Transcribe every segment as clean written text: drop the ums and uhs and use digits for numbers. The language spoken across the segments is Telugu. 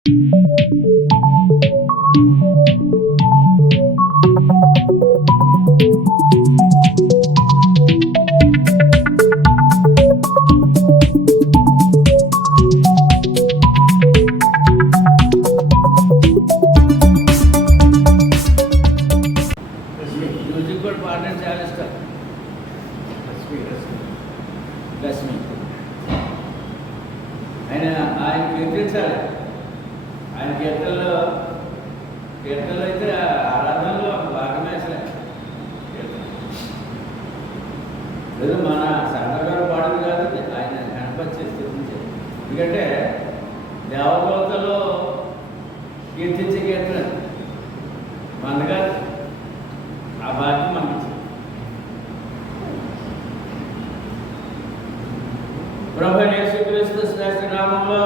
మ్యూజిక్ కూడా పాడడం చాలా ఇష్టం. లక్ష్మి ఆయన కీర్తించాలి. ఆయన కీర్తనలో అయితే ఆరాధనలో భాగమే అసలు. లేదు మన సంఘగారు పాడదు కాదు, ఆయన గణపతి స్థితించారు. ఎందుకంటే దేవదేవతలో కీర్తించే కీర్తన మనగా ఆ బాధ్యత మనకి ఇచ్చింది. ప్రభువైన యేసుక్రీస్తు శ్రేష్ఠ నామంలో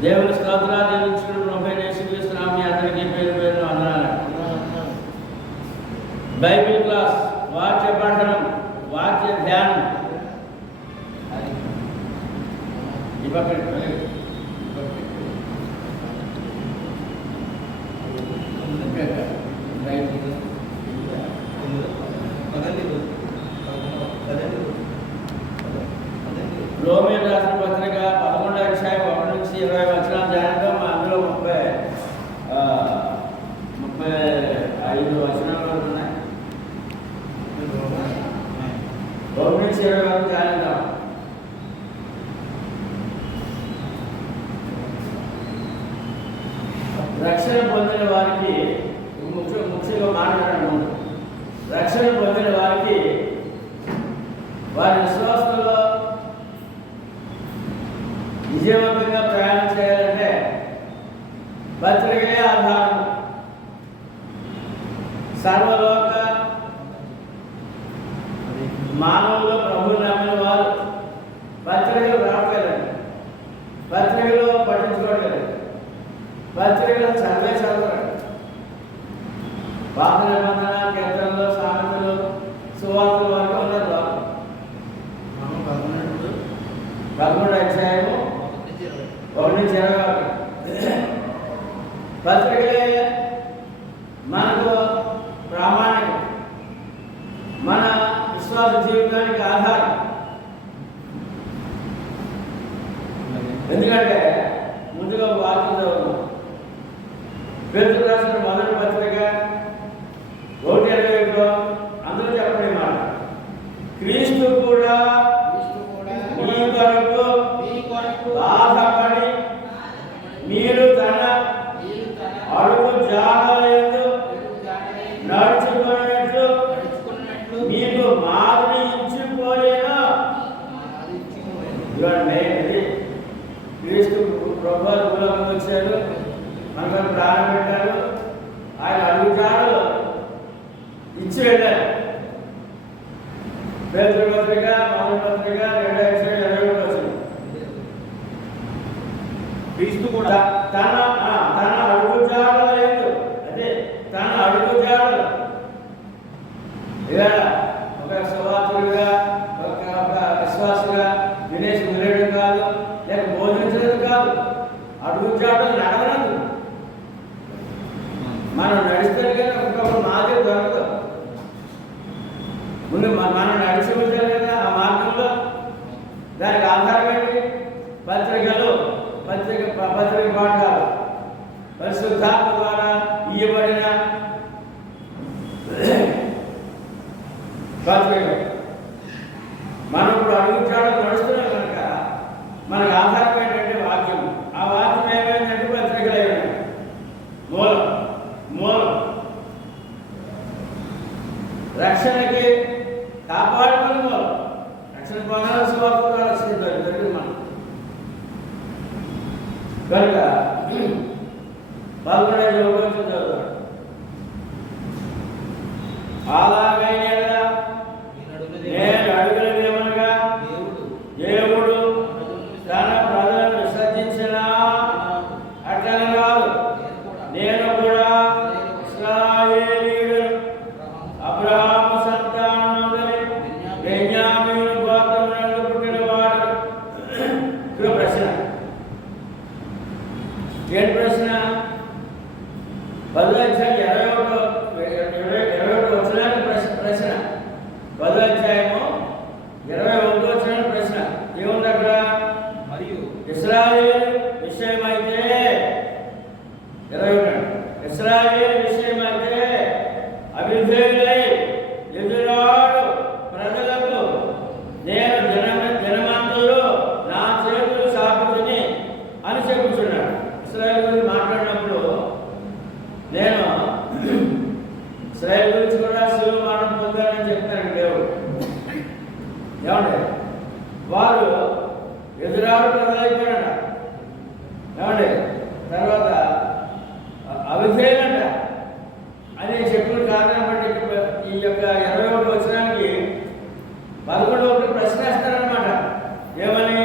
దేవుని స్తోత్రాలు చెల్లించుకున్న ప్రభువైన యేసుక్రీస్తు నామం అందరికీ పేరు పేరు వందనాలు. బైబిల్ క్లాస్, వాక్య పఠనం, వాక్య ధ్యానం ఈ పక్కన రోమియోలు రాసిన పత్రిక 11వ అధ్యాయం 1 నుంచి 20 వచనాలు ధ్యానిద్దాం. అందులో 35 వచనాలు వరకు ఉన్నాయి. రోమి నుంచి 20 వరకు ధ్యానిద్దాం. రక్షణ పొందిన వారికి ముఖ్యంగా మాట్లాడడం ముందు, రక్షణ పొందిన వారికి వారి విశ్వాసంలో విజయవంతంగా ప్రయాణం చేయాలంటే పత్రికలే ఆధారం. సర్వలోక మానవుల్లో ప్రభువు నమ్మిన వారు పత్రికలు రావట్లేదండి, పత్రికలు పట్టించుకోవట్లేదు, పత్రికలు చదవరు. పాత నిబంధన, కీర్తనలు, సామెతలు, సువార్తల వరకు ఉన్నది బాగా. 11వ అధ్యాయము 1 నుంచి 20 వరకు పత్రికలే మనకు ప్రామాణికం, మన విశ్వాస జీవితానికి ఆధారం. ఎందుకంటే ముందుగా వాక్యం చదువుతాం. పేతురు రాసిన మొదటి పత్రిక 1:21 అందరూ చెప్పండి మాట. క్రీస్తు కూడా మీ కొరకు బాధపడి మీరు తన అడుగు జాడలేదు నడుచుకున్నట్లు మీకు మాదిరి ఇచ్చిపోయేనా. ఇవ్వండి, క్రీస్తు ప్రభువులో వచ్చాడు, మనకు ప్రాణం పెట్టారు, ఆయన అడుగు జాడలు ఇచ్చి వెళ్ళారు. పేతురు పత్రిక మొదటి పత్రిక 2:20 వచ్చింది. క్రీస్తు కూడా తన అడుగు జాడలు లేదు, అదే తన అడుగు జాడలు. ఇలా ఒక సువార్తుడిగా, ఒక విశ్వాసగా వినేసి వదిలేయడం కాదు, లేక బోధించడం కాదు, అడుగు జాడలు నడవలేదు. మనం నడిస్తే కానీ ఒకప్పుడు మాదిరి దొరకదు. ముందు మనం నడిచి వచ్చారు కదా ఆ మార్గంలో. దానికి ఆధారం ఏంటి? పత్రికలు, పత్రిక పాఠాలు, పరిశుద్ధాత్మ ద్వారా ఇవ్వబడిన పత్రికలు. మనం ఇప్పుడు అడుగుచాడు నడుస్తున్నాం కనుక మనకు ఆధారం ఏంటంటే వాక్యం. ఆ వాక్యం ఏమైందంటే పత్రికలు అయినాయి. మూలం రక్షణకి కాపాడుకుని మూలం. రక్షణ పొందాల్సిన వార్త దొరికింది మనం కనుక 11వ చదువుతాడు. అలాగైనా నేను అడుగులేమనగా దేవుడు తన ప్రజలను విసర్జించిన అట్లనే కాదు, నేను కూడా ఇశ్రాయేలీయుడు అబ్రహాము సంతానం బెన్యామీను గోత్రమునందు పుట్టినవాడు. ప్రశ్న ఏంటి ప్రశ్న? 10వ అధ్యాయం 21 వచనానికి ప్రశ్న. 10వ అధ్యాయము 21 వచనానికి ప్రశ్న ఏముంది అక్కడ? మరియు ఇశ్రాయేలు విషయమైతే 21 ఇశ్రాయేలు విషయమైతే అవిధేయులై ఎదురాడు ప్రజలకు నేను దినమంతలో నా చేతులు సాగుతుంది అని చెప్పుచున్నాడు. ఇశ్రాయేలు గురించి మాట్లాడినప్పుడు నేను ఇశ్రాయేలు గురించి కూడా శిలువ మరణం పొందానని చెప్తాను దేవుడు. ఏమండి? వారు ఎదురాడు ప్రజలైపోయాడ. ఏమండి? తర్వాత అవిధేయులంట అని చెప్పిన కారణం బట్టి ఈ యొక్క 21 వచనానికి 11 ప్రశ్న వేస్తారనమాట. ఏమని?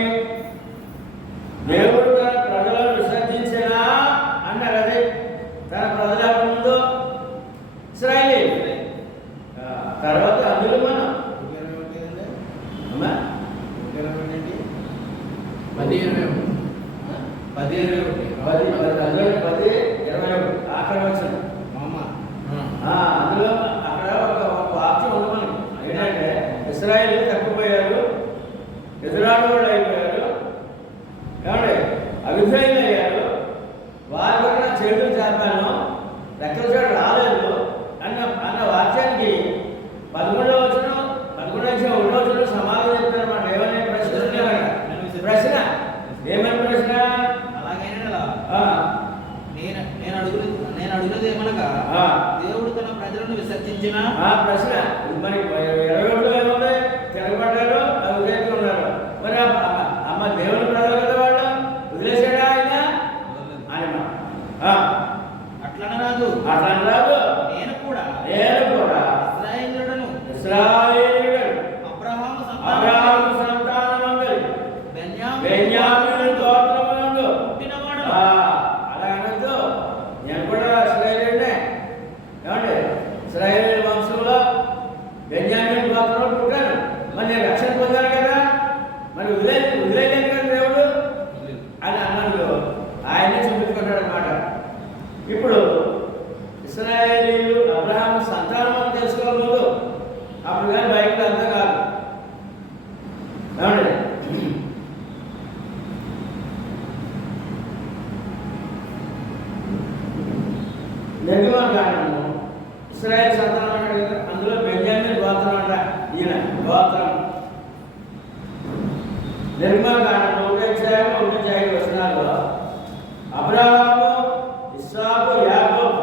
దేవుడు తన ప్రజలను విసర్జించినా అన్నారు. అదే తన ప్రజల ముందు ఇశ్రాయేలు, తర్వాత అందులో మనం 10:21 ఆఖరి వచ్చిన అందులో అక్కడ ఒక వాక్యం ఉంది మనకి. ఏంటంటే ఇశ్రాయేలు తప్పిపోయారు, ఎదురాడు వాళ్ళు అయిపోయారు, ఏమండి అవిధేయులు అయ్యారు, వారి పక్కన చేతులు చాపాను, రెక్కల చాటు రాలేదు అన్న వాక్యానికి 11వ వచనం 11వ వచనం సమాధానం చెప్తారన్నమాట. ఏమని ప్రశ్న ఏమని ప్రశ్న? నేను అడుగుదేమనగా దేవుడు తన ప్రజలను విసర్జించిన ప్రశ్న. మరి 21 ఏముంది? తిరగబడ్డారు, అవిధేయులు ఉన్నారు. మరి అమ్మ దేవుని ప్రజలు కదా వాళ్ళు, వదిలేసాడా ఆయన? ఆయన అట్లనరాదు. నేను కూడా ఇశ్రాయేలుడను అబ్రహాము సంతానమందు బెన్యామీను గోత్రమునందు పుట్టినవాడు. అలా అనొద్దు. నేను కూడా ఇశ్రాయేలునే. ఏమండి? ఇశ్రాయేలు వంశంలో బెన్యామీను గోత్రంలో పుట్టాను. మరి నేను రక్షణ పొందాను కదా, మరి వదిలేయలేదు కదా దేవుడు అని అన్నట్లు ఆయనే చూపించుకుంటాడు అన్నమాట. ఇప్పుడు ఇశ్రాయేలీయులు అబ్రహాము సంతానం అని తెలుసుకోవాలి ముందు, అప్పుడు కానీ బైబిల్ అర్థం కాదు. ఏమండి? నిర్గమకాండము ఇశ్రాయేలు సంతానం అంటాడు కదా, అందులో బెన్యామీను గోత్రం అంట. ఈయన గోత్రం. నిర్గమకాండం 1:5 వచనాల్లో అబ్రహాము, ఇస్సాకు, యాకోబు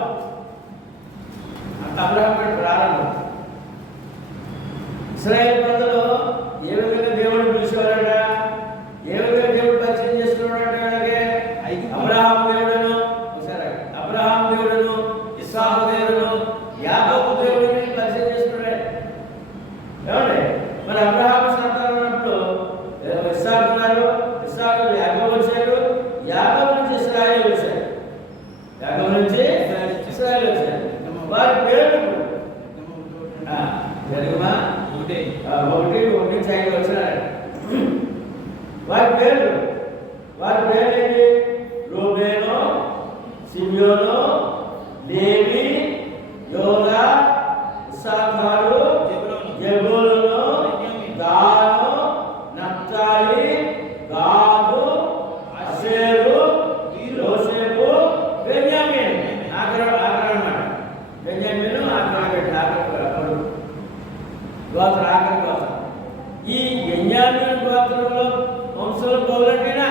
అంత అబ్రహాము ప్రారంభం. ఇశ్రాయేలు ప్రజలు ఏ విధంగా దేవుడిని పిలిచేవారట, ఏ విధంగా దేవుడు పరిచయం చేస్తున్నాడు అంటే అబ్రహాము దేవుడును, అబ్రహాము దేవుడును, ఇస్సాకు దేవుడును, యాకోబు దేవుడిని పరిచయం చేస్తున్నాడు. ఏమండి? మరి అబ్రహాము సంతానం ఉన్నప్పుడు ఇస్సాకు ఉన్నారు, ఇస్సాకు యాకోబు వచ్చాడు, యాకోబు నుంచి ఇశ్రాయేలు వచ్చాడు, యాకోబు నుంచి ఇశ్రాయేలు వచ్చాడు. వారి పేరు జరిగమా 1:5 వచ్చినారు. వారి పేరు ఏంటి? రూబేను, సిమియోను, లేవి, యోదా, ఇస్సాకారు, జెబూలూను, దాను, నఫ్తాలి, గాదు, అషేరు, యోసేపు, బెన్యామీను. ఆఖరు అన్నమాట. బెన్యామీను ఆఖరు గోత్రం, ఆఖరి గోత్రం. ఈ బెన్యామీను గోత్రంలో వంశంలో పౌలంటేనా?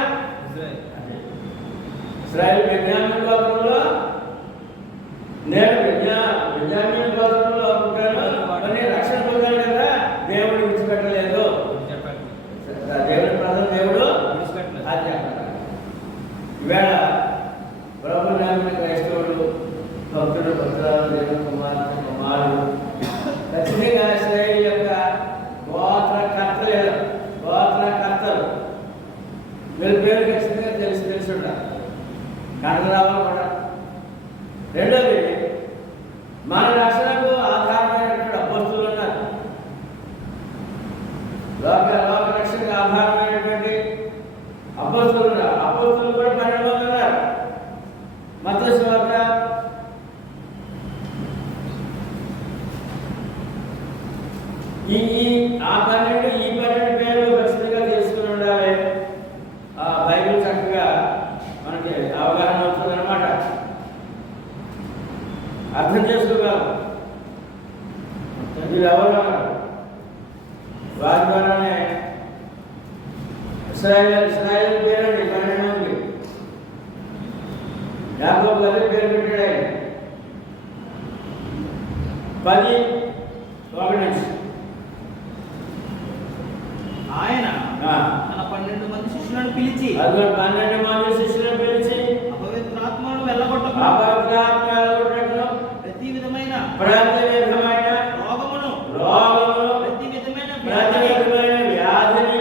ఇశ్రాయేలు బెన్యామీను గోత్రంలో, నేను బెన్యామీను గోత్రంలో పుట్టాను, మరి రక్షణ పొందాను కదా, దేవుడు విడిచిపెట్టలేదు. దేవుడి ప్రజలు దేవుడు అది చెప్పాలి. ఈవేళ ప్రభు నామమున క్రైస్తవుడు, భక్తుడు, భక్తురాలు, దేవుని కుమారుడు ఖచ్చితంగా ఇశ్రాయేలు యొక్క గోత్రకర్తలు వీళ్ళ పేరు ఖచ్చితంగా తెలిసి ఉంటారు. కనరావాలి కూడా. రెండోది, మన రక్షణకు ఆధారమైనటువంటి అపోస్తులు ఉన్నారు. లోక రక్షణకు ఆధారమైనటువంటి అపోస్తులు ఉన్నారు. అపోస్తులు కూడా 12 మంది ఉన్నారు. అర్థం చేసుకోగలరు. వీళ్ళు ఎవరు అన్నారు? వారి ద్వారానే ఇశ్రాయేలు పేరండి 12 మంది. యాకోబు అదే పేరు పెట్టాడు ఆయన. 10:1 ఆయన తన 12 మంది శిష్యులను పిలిచి 12 మంది శిష్యులను పిలిచి అపవిత్రాత్మలను వెళ్ళగొట్టకు, ప్రతి విధమైన రోగమును ప్రతి విధమైన వ్యాధిని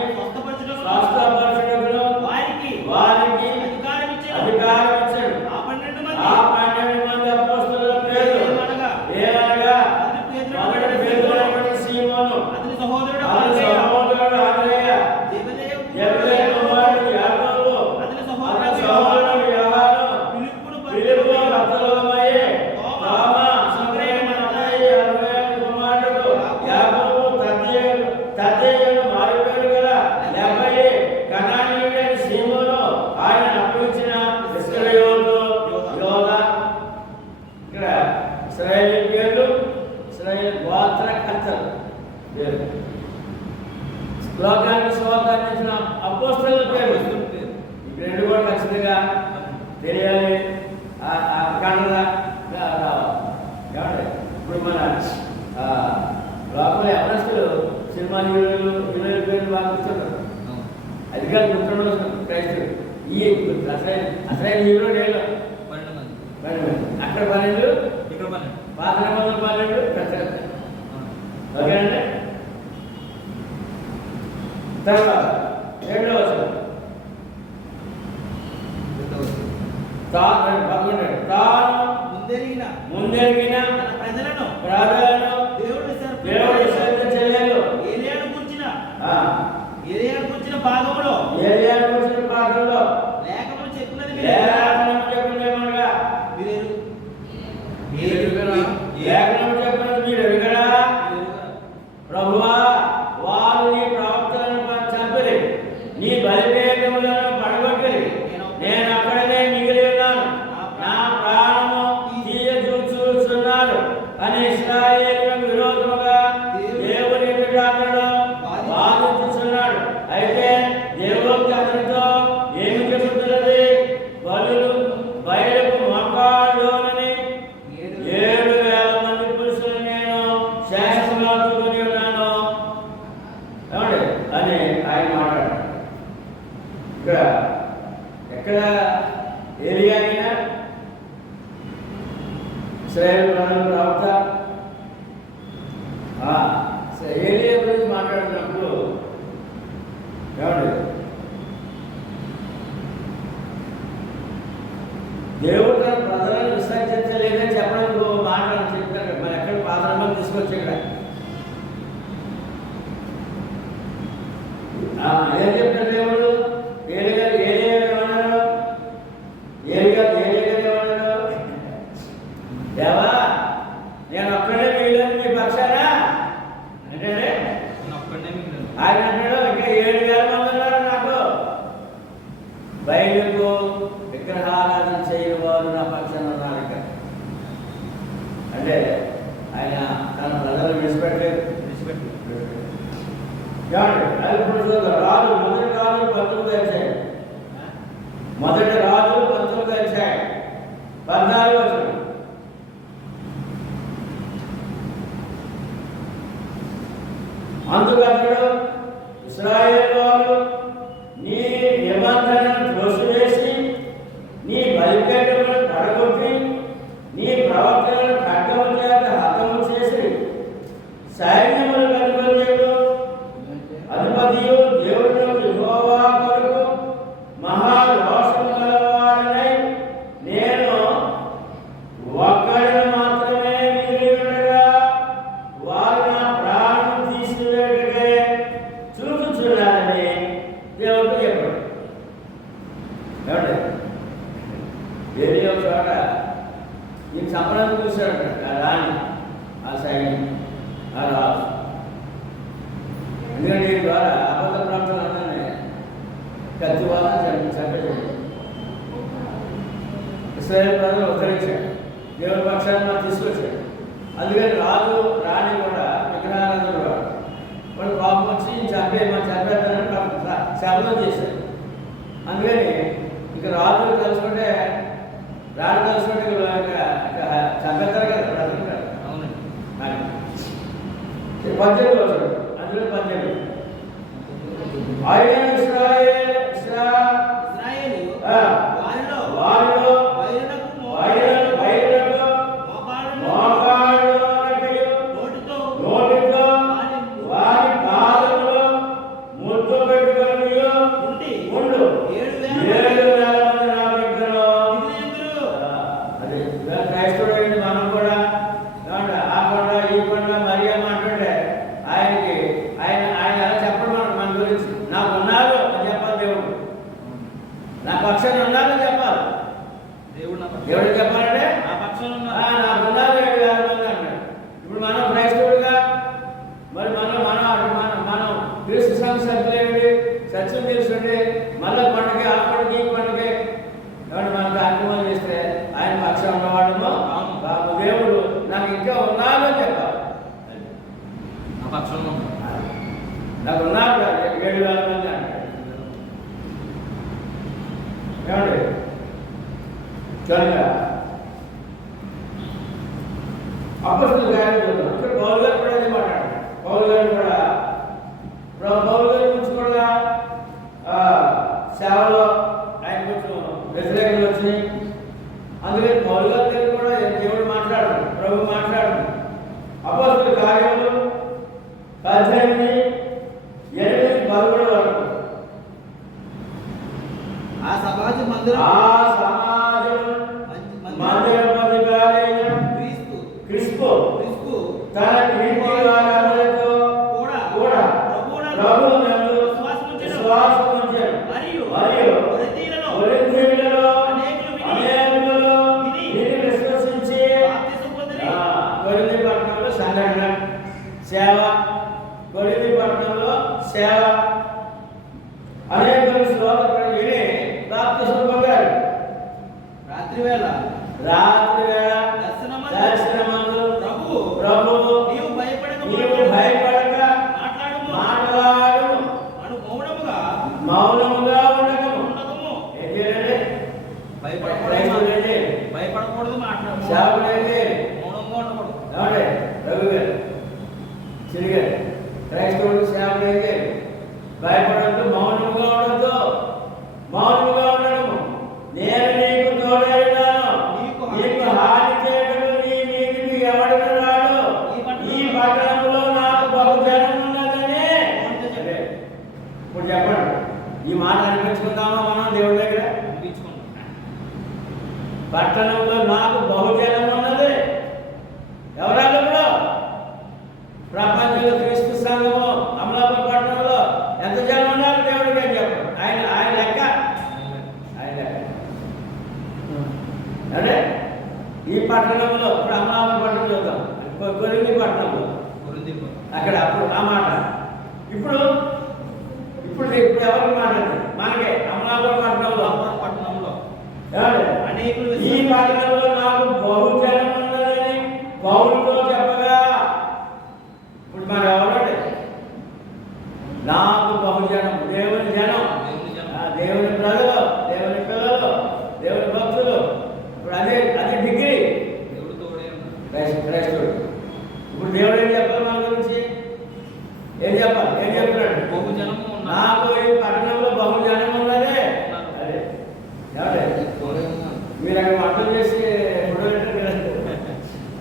స్వస్థపరచుటకు వారికి అధికారం ఇచ్చాడు. ఆ 12 మంది అపోస్తలుల పేర్లు ఏమనగా అతని పేతురు, సీమోను, అతని సహోదరుడు ఆంద్రేయ, జెబెదయి కుమారుడు యాకోబు, అతని సహోదరుడు సహోదరుడు యోహాను, ఫిలిప్పు, ఫిలిప్పు, బర్తలోమయి, తోమా, మత్తయి, అల్ఫాయి కుమారుడు యాకోబు, తద్దేయుడు మారుపేరు గల లేపయి, కనానీయుడైన సీమోను, ఆయన అప్పగించిన ఇస్కరియోతు యోదా. ఇక్కడ ఇశ్రాయేలు పేర్లు, ఇశ్రాయేలు గోత్రకర్తలు పేరు. లోకానికి స్వార్థాన్ని ఇచ్చిన అపోస్తలుల పేరు. ఈ రెండు కూడా ఖచ్చితంగా తెలియాలి. కన్నడ రావాలి. ఇప్పుడు మన లోకంలో ఎవరస్తులు సినిమా హీరోల పేర్లు బాగా గుర్తుంటారు. అది కాదు గుర్తుండదు క్రైస్తవులు. ఈ అసలైన హీరో నేను 12 అక్కడ 12, ఇక్కడ 12. పాత నిబంధనలు 12 ప్రత్యేక. ఓకేనండి. తర్వాత 7వ వచనం. తాను ముందెరిగిన తన ప్రజలను దేవుడు దేవుడు విసర్జించలేదు. ఏలియాను గురించిన భాగంలో ఏలియాను గురించిన పాఠంలో లేఖనం చెప్పినది లేఖనం చెప్పినదేమనగా లేఖనం చెప్పినది మీరు ఎరుగరా? ప్రభువా, వారు నీ ప్రవక్తలను చంపిరి, నీ బలిపీఠములను పడగొట్టిరి. నేను అక్కడనే మిగిలి ఉన్నాను, నా ప్రాణము తీయజూచుచున్నాడు అని ఇశ్రాయేలులకు విరోధముగా దేవుని ఎదుట అతడు వాదించుచున్నాడు. అయితే దేవుడు అతనితో ఏమి చెబుతున్నది? బయలుకు మోకాళ్ళలోనని 7,000 మంది పురుషులు నేను శాసనలాచుకొని ఉన్నాను ఏమండి అని ఆయన మాట్లాడారు. ఇక్కడ ఎక్కడ ఏలియా అయినా ఇశ్రాయేలు ప్రజల ప్రవక్త ఏలియా గురించి మాట్లాడుతున్నప్పుడు ఏమండి దేవుడు తన ప్రజలను విసర్జించలేదని చెప్పడానికి మాట్లాడి చెప్తారు. మరి ఎక్కడ పాత్రలో తీసుకొచ్చి ఇక్కడ ఏం చెప్పారు దేవుడు? ఏలియా ఏమన్నారు? ఏలియా ఏమన్నారు? దేవా, నేను ఒక్కడే మిగిలిన మీ పక్షాన అంటే ఆయన అంటాడు, ఇంకా 7,000 మంది ఉన్నారు నాకు. బయలుకు విగ్రహారాధన చేయని వారు నా పక్షాన ఉన్నారు. ఇక్కడ అంటే ఆయన తన ప్రజలు విడిచిపెట్టలేదు. రాజు మొదటి రాజు 19 అధ్యాయం. మొదటి రాజు 19 అధ్యాయం 14 వచనం. అందుకు అతడు, ఇశ్రాయేలు వారు నీ నిబంధనను త్రోసివేసి నీ బలిపీఠములను పడగొట్టి నీ ప్రవక్తలను ఖడ్గము చేత హతము చేసి సైన్యములు కనుగొనేడు అధిపతియు దేవుడు యెహోవా కొరకు మహారోషము గలవాడనై నేను ఒక్కడిని మాత్రమే మిగిలి ఉండగా వారు నా ప్రాణం తీసివేటకే చూచుచున్నారని దేవుడు చెప్పాడు. ఏమండి? వేరే ఒక చోట నీకు సంప్రదాయం చూశాడు ఆ రాణి, ఆ సైన్యం, ఆ రాజు. ఎందుకంటే దీని ద్వారా అబద్ధ ప్రాంతాలు అన్నానే కత్తివాద చంపేది. ఇశ్రాయేలు ప్రజలు ఉద్ధరించాడు. దేవుని పక్షాన్ని మనం తీసుకొచ్చాడు. అందుకని రాజు రాణి కూడా విగ్రహానందుడు వాడు కోపం వచ్చి చంపేస్తానని శబ్దం చేశాడు. అందుకని ఇక రాజు తలుచుకుంటే రాజు తలుచుకుంటే చంపేస్తారు కదా బ్రతుకుంటారు. అవునండి. పద్దెనిమిది వచ్చాడు, అందులో 18 ఆయన ఇశ్రాయేలు వారిలో నోటితో వారి పాదములో ముద్దు పెట్టుకొని ఉండు. 7,000 మంది నా దగ్గర. అదే క్రైస్తవుడు మనం కూడా ఆ కొండ ఈ కొండ మరి అంటుంటే ఆయనకి ఆయన ఎలా చెప్పడం మన గురించి నాకున్నారు అని చెప్పాలి. దేవుడు నా పక్షాన్ని ఉన్నారని చెప్పాలి. దేవుడు చెప్పాలంటే ఆ పక్షంలో నాకున్నారు 7,000 మంది అన్నాడు. ఇప్పుడు మనం క్రైస్తవుడిగా మరి మనం క్రీస్తు సంఘ సభ్యులేమిటి సత్యం తెలుసుండి మళ్ళీ పండుగ ఆ పండుగ ఈ పండుగ ఎవరు మనకు అనుభవం చేస్తే ఆయన పక్షం ఉన్నవాడము బాబు దేవుడు నాకు ఇంకా ఉన్నాడు అని చెప్పాలి. ఆ పక్షంలో నాకు ఉన్నారు 7,000 మంది అంటాడు. ఏమండి కనుక అపొస్తలుల కార్యాలు చూద్దాం. ఇక్కడ పౌలు గారు కూడా అదే మాట్లాడారు. పౌలు గారు కూడా పౌలు గారి గురించి కూడా సేవలో ఆయన కొంచెం వ్యతిరేకలు వచ్చినాయి. అందుకని పౌలు గారి దగ్గర కూడా దేవుడు మాట్లాడారు, ప్రభు మాట్లాడారు. అపొస్తలుల కార్యాలు 18:8-11 వరకు ఆ సమాజ మందిరం మందిరపతిగారైన క్రిస్పు తన ఇంటి వారందరితో కూడా ప్రభువునందు విశ్వాసముంచెను. మరియు కొరింథీయులలో అనేకులు విని విశ్వసించి కొరింథీ పట్టణంలో సంఘటన సేవ, కొరింథీ పట్టణంలో సేవ అనేకులు శ్రోతలు విని బాప్తిస్మం పొందారు. రాత్రి వేళ దర్శనమందు ప్రభువు నీవు భయపడక మాట్లాడు మౌనముగా ఉండకము. భయపడకూడదు, మాట్లాడకూడదు, సేవకుడైతే మౌనంగా ఉండకూడదు. ఏమంటే రవి గారు చిరిగారు క్రైస్తవుడు సేవకుడైతే భయపడద్దు, మౌనముగా ఉండద్దు. మౌనముగా ఉండడము నేను నీకు తోడైనాను, నీకు హాని చేయడం నీ మీదికి ఎవడను రాడు, ఈ పట్టణంలో నాకు బహుజనం ఉన్నదని. ఇప్పుడు చెప్పండి, ఈ మాట అనిపించుకుందామా మనం దేవుడి దగ్గర? పట్టణంలో నాకు బహుజనం ఉన్నది. ఎవరన్నా ప్రపంచంలో క్రీస్తు సంఘము అమలాపురం పట్టణంలో ఎంత జనం ఉన్నారు దేవుడికి అని చెప్పండి. ఆయన లెక్క అంటే ఈ పట్టణంలో ఇప్పుడు అమలాపురం పట్టణం చూద్దాం, కొరింథీ పట్టణంలో అక్కడ అప్పుడు ఆ మాట ఇప్పుడు ఎవరికి మాట్లాడింది? మనకే అమలాపురం పట్టణంలో అనేకులు ఈ పట్టణంలో నాకు బహుజనం ఉన్నదని పౌలుతో చెప్పగా, ఇప్పుడు మరి ఎవరండి నాకు బహుజనం? దేవుని జనం, దేవుని ప్రజలు, దేవుని పిల్లలు, దేవుని భక్తులు. ఇప్పుడు అదే డిగ్రీ క్రైస్తవుడు. ఇప్పుడు దేవుడు ఏం చెప్పాలి మన గురించి? ఏం చెప్పాలి? ఏం చెప్తున్నాడు? బహుజనము నాకు ఈ పట్టణంలో బహుజనం ఉన్నదే. అదే మీరు అక్కడ వంటలు చేసి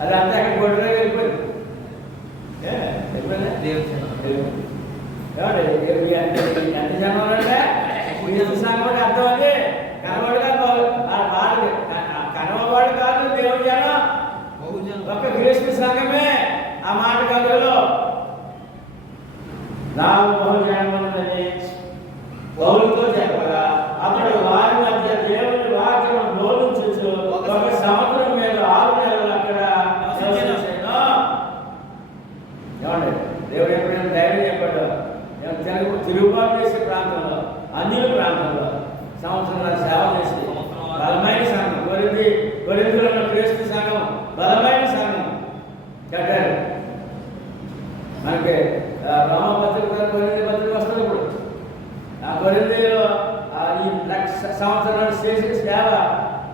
అది అంతా అక్కడ గొడవలో వెళ్ళిపోయింది. ఎంత జనం అంటే సంఘం అర్థం అది కనవాడు కాదు, కనవాడు కాదు దేవుడి జనం, ఒక క్రీస్తు సంఘమే. ఆ మాట కథలో నాకు బహుజనం ఉన్నదని పౌలుతో చెప్పగా అతడు వారి మధ్య దేవుని వాక్యం బోధించు ఒక సముద్రం మీద 6 నెలలు అక్కడ నివసించెను. ఏమండి దేవుడు ఎప్పుడైనా ధైర్యం చెప్పాడు? తిరుగుబాటు చేసే ప్రాంతం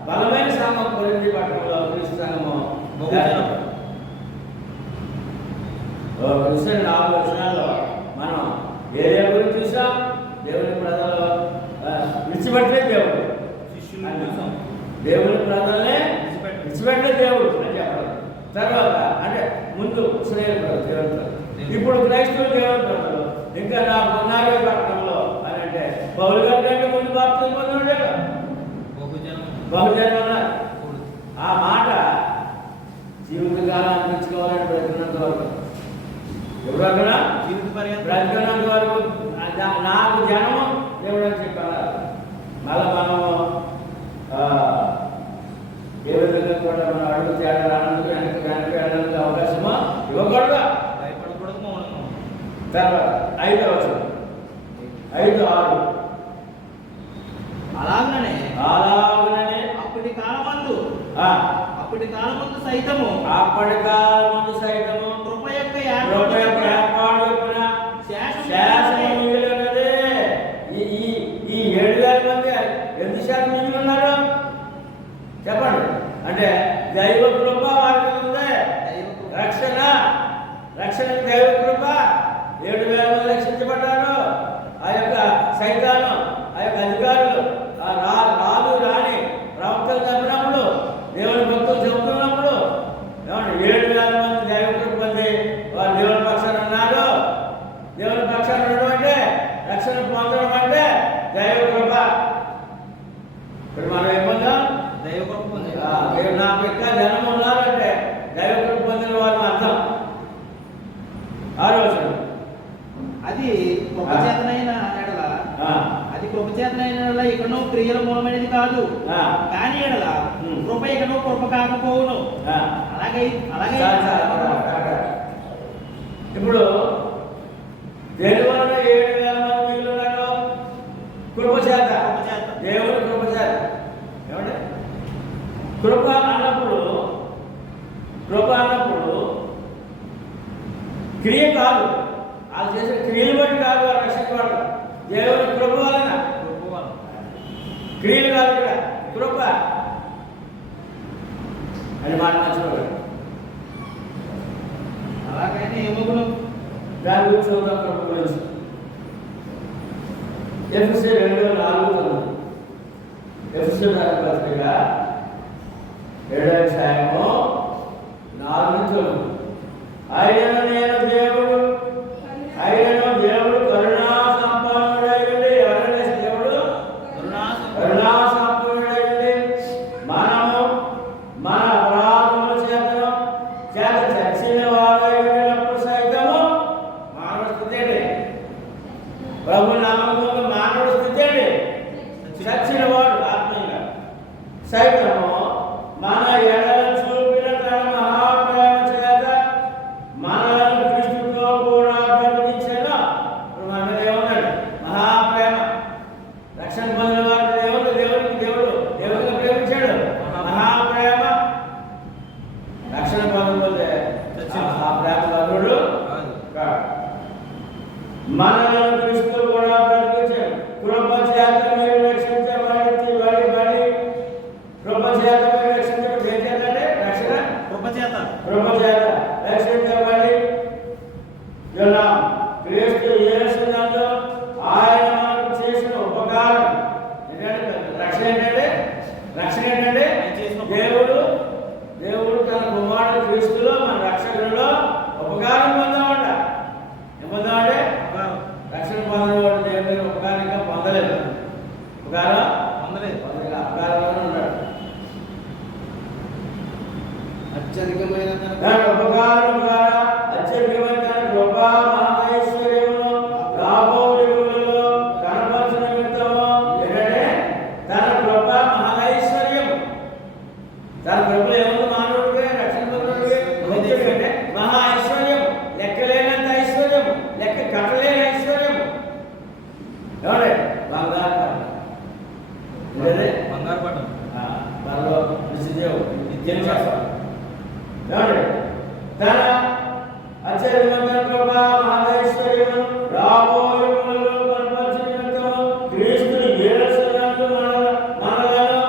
బలమైన సంఘం కొరింథీ పట్టణంలో క్రీస్తు సంఘము క్రిస్టియన్ 4 వచనాల్లో మనం ఏరియా గురించి చూసాం. దేవుని ప్రజలు విడిచిపెట్టే దేవుడు, దేవుని ప్రజల్ని విడిచిపెట్టే దేవుడు అని చెప్పడం. తర్వాత అంటే ముందు స్నేహితులు దేవుని ప్రజలు, ఇప్పుడు క్రైస్తవులు దేవుని ప్రజలు. ఇంకా నాకు ఉన్నారే పట్టణంలో అని అంటే పౌలు కంటే ముందు బాప్తిజం పొందినోడే బహుజనం ఉన్నారు. ఆ మాట జీవితకాలం అనిపించుకోవాలని బ్రతికినంత వరకు, ఎవరన్నా బ్రతికినంత వరకు నాకు జనము దేవుడు అని చెప్పారు. మళ్ళీ మనము ఏ విధంగా కూడా మనం అడుగు తేడాలకు వెనక్కి వెళ్ళడానికి అవకాశమో ఇవ్వకూడదు, భయపడకూడదు, మౌనం. తర్వాత 5వ వచనం 5:6 అలాగనే అప్పటి కాలమందు సైతము కృప యొక్క ఏర్పాటు చొప్పున శాసనం మిగిలి ఉన్నది. ఈ 7,000 మంది ఎందుకు శాతం మిగిలి ఉన్నారు చెప్పండి. అంటే దైవ కృప వారికి ఉంది, రక్షణ దైవ కృప. 7,000 మంది రక్షించబడ్డారు. ఆ యొక్క సైతాను, ఆ యొక్క అధికారులు రాదు రాని ప్రవక్తలు చంపినప్పుడు, దేవుని భక్తులు చెబుతున్నప్పుడు 7,000 మంది దైవ కృప పొంది వారు దేవుని పక్షాన ఉన్నారు. దేవుని పక్షాన ఉండడం అంటే, రక్షణ పొందడం అంటే దైవ కృప. ఇప్పుడు మనం ఏమన్నా దైవ కృప పొంది నాకు ఇంకా జనం ఉన్నారంటే దైవ కృప పొందిన వాళ్ళు అర్థం. 6వ వచనం అది కృపచేతనైన ఎడల ఇకను క్రియల మూలమైనది కాదు, కానీ ఎడల కృప ఇకను కృప కాకపోవును. అలాగే ఇప్పుడు దేని వలన 7,000 మంది మిగిలి ఉన్నారు? కృప చేత, దేవుని కృప చేత. ఏమంటే కృప అన్నప్పుడు క్రియ కాదు, వాళ్ళు చేసిన క్రియలు బట్టి కాదు వాళ్ళు రక్షించబడరు. దేవుని కృప వలన, క్రియలు కాదు, ఇక్కడ కృప అని మాట మర్చిపోయారు. అలాగైతే ఏమగును? దాని గురించి చూద్దాం. కృప గురించి ఎఫ్ఎస్సీ 2:4 ఎఫ్ఎస్సీ పత్రిక 7వ అధ్యాయము 4 నుంచి ఆయనను దేవుడు కరుణా సంపన్నుడైంది. ఎవరైనా దేవుడు కరుణా సంపన్నుడైంది. మనము మన అపరాధముల చేత చచ్చిన వారైనప్పుడు సైతము మానవ స్థితి అండి. ప్రభు నామములో మానవ స్థితి అండి. చచ్చిన వాడు ఆత్మీయంగా సైతము మన ఎడల చూపిన తన మహాప్రేమ చేత మనలను క్రీస్తుతో కూడా బ్రతికించెను. ఇప్పుడు మన మీద ఏముందండి? మహాప్రేమ. రక్షణ పొందిన వారు దేవుడిగా ప్రేమించాడు. మహాప్రేమ. రక్షణ పొందకపోతే ఆ ప్రేమ భద్రుడు కాదు. మనలను క్రీస్తుతో కూడా బ్రతికించాడు. కృప చేత మీరు రక్షించబడి కృప చేత మీరు రక్షించబడి ఏం చేయాలంటే రక్షణ కృప చేత రక్షించబడి క్రీస్తు యేసునందు ఆయన మనకు చేసిన ఉపకారం. రక్షణ ఏంటంటే దేవుడు తన కుమారుడు క్రీస్తులో మన రక్షకుడిలో ఉపకారం పొందామంట. ఏం పొందామంటే రక్షణ పొందినవాడు దేవుని ఉపకారం ఇంకా పొందలేదు. ఉపకారం అపకారంలోనే ఉన్నాడు. అత్యధికమైన ఉపకారం ద్వారా అత్యధికమైన కృప మహైశ్వర్యమును రాబోయేలో కనపరచు నిమిత్తము. ఏంటంటే తన కృప మహైశ్వర్యము. తన కృప ఏముంది మానవుడికి, రక్షణ పొందినవాడికి? అంటే మహా ఐశ్వర్యం, లెక్కలేనంత ఐశ్వర్యం, లెక్క కట్టలేని ఐశ్వర్యం. ఏమంటే బంగారు పట్టం మనలో నిత్యం చేస్తాం. తన అత్యధికమైన కృప మహైశ్వర్యము రాబోయేలో కనపరచు నిమిత్తము క్రీస్తు యేసునందు మనలను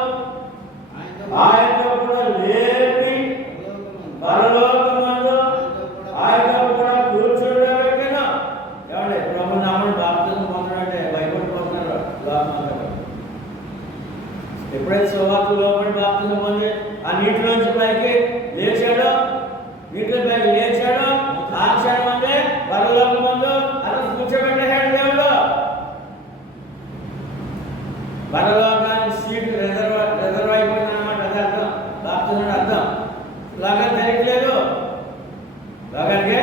బాప్తిజం పొంది ఆ నీటిలోంచి పైకి లేచాడు, నీటిలో పైకి లేచాడు. ఆ క్షణం అంటే పరలోకం ముందు అతను కూర్చోబెట్టాడు దేవుడు. పరలోకానికి సీటు రిజర్వ్ అయిపోయింది అన్నమాట. అది అర్థం, బాప్తిజం అర్థం. లోకానికి తెలియట్లేదు, లోకానికి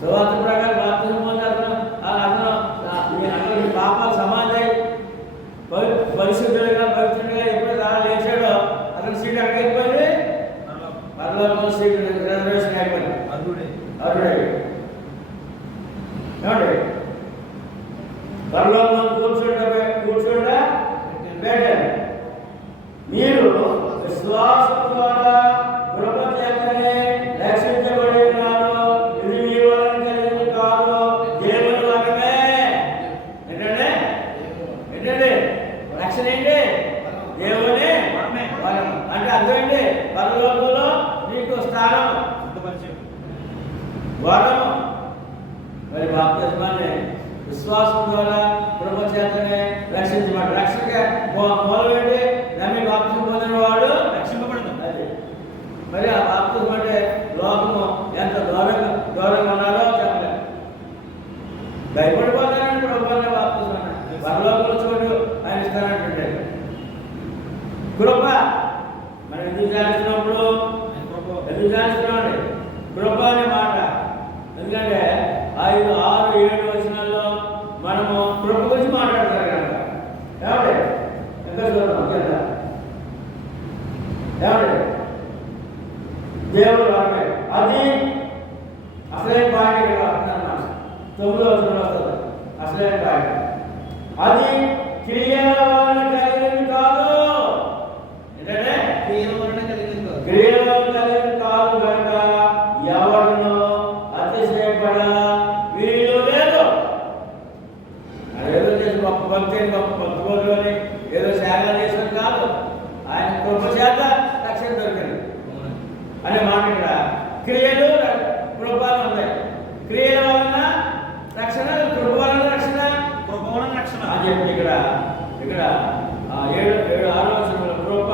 సువార్త ప్రకారం బాప్తిజం పొంది అతను పాపాలు సమాధి పరిశుద్ధులుగా పవిత్రుడిగా ఎప్పుడైతే అలా లేచాడో అతని సీట్ ఎక్కడికి అయిపోయింది? పరలోకంలో సీట్ రిజర్వేషన్ అయిపోయింది. అర్హుడే ఏమండి? పరలోకంలో కూర్చోండా బెటర్. మీరు విశ్వాసం ద్వారా కృప చేతనే రక్షించబడి ఉన్నారు. ఇది మీ వలన కలిగింది కాదు, దేవుని వరమే. ఏంటంటే రక్షణ ఏంటి? దేవుని వరం. అంటే అర్థం ఏంటి? పరలోకంలో నీకు స్థానం, వరం. మరి బాప్తిస్మాన్ని విశ్వాసం ద్వారా కృప చేతనే రక్షించబడి. రక్షణ మూలం ఏంటి? నమ్మి బాప్తిజం పొందిన వాడు రక్షింపబడదు. అది మరి ఆ బాప్తిజం అంటే లోకము ఎంత దూరంగా ఉన్నారో చెప్పలేదు. భయపడిపోతానని ప్రభుత్వ బాప్తిజం అన్నాడు. పరలోకంలో చోటు ఆయన ఇస్తానంటుంటే కృప. మనం ఎందుకు చేస్తున్నప్పుడు ఎందుకు చేస్తున్నామండి? కృప అనే మాట. ఎందుకంటే 5, 6, 7 వచనాల్లో మనము కృప గురించి మాట్లాడతారు కనుక. ఏమండి? ఇంకా చూద్దాం కదా. ఏమండి? దేవుడు వరమే. అది అసలైన పాయింట్ ఇక్కడ వస్తుందన్నమాట. 9వ వచనంలో వస్తుంది అసలైన పాయింట్. అది క్రియల వలన కలిగింది కాదు. ఏంటంటే క్రియల వలన కలిగింది కాదు కనుక ఎవరినో అతిశయపడ వీలు లేదు. అదేదో చేసి గొప్ప భక్తి అని ఏదో సేవ చేసిన కాదు. ఆయన కృప చేత రక్షణ దొరికింది అనే మాట. ఇక్కడ క్రియలు కృపలు ఉన్నాయి. క్రియల వలన రక్షణ, కృప వలన రక్షణ, కృప వలన రక్షణ అని చెప్పి ఇక్కడ 7, 6 వచనంలో కృప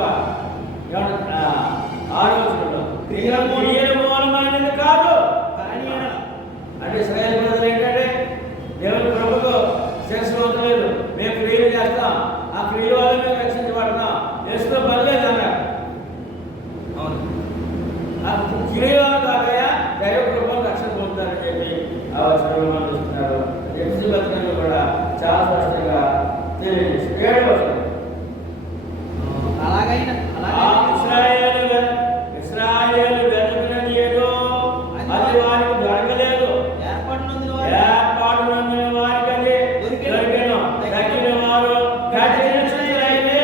6 వచనంలో క్రియల మూలమైనది కాదు. అంటే ఇశ్రాయేలు ప్రజలు ఏంటంటే దేవుని కృపకు శిరస్సు మేము క్రియలు చేస్తాం, ఆ క్రియల వల్ల మేము రక్షించబడతాం, చేస్తూ పర్లేదు అన్నారు. ఆ క్రియల వల్ల కాదయా దైవ కృపను రక్షణ పొందుతారని చెప్పి ఆ వచనంలో మనం చూస్తున్నారు. ఎఫ్సీ పత్రికలో కూడా చాలా స్పష్టంగా తెలియజేసి 7వ వచనం ఇశ్రాయేలు వెతుకున్నది ఏదో అది వారికి దొరకలేదు. ఏర్పాటు నమ్మిన వారికి అది దొరికెను. తగ్గిన వారు కఠినైతే.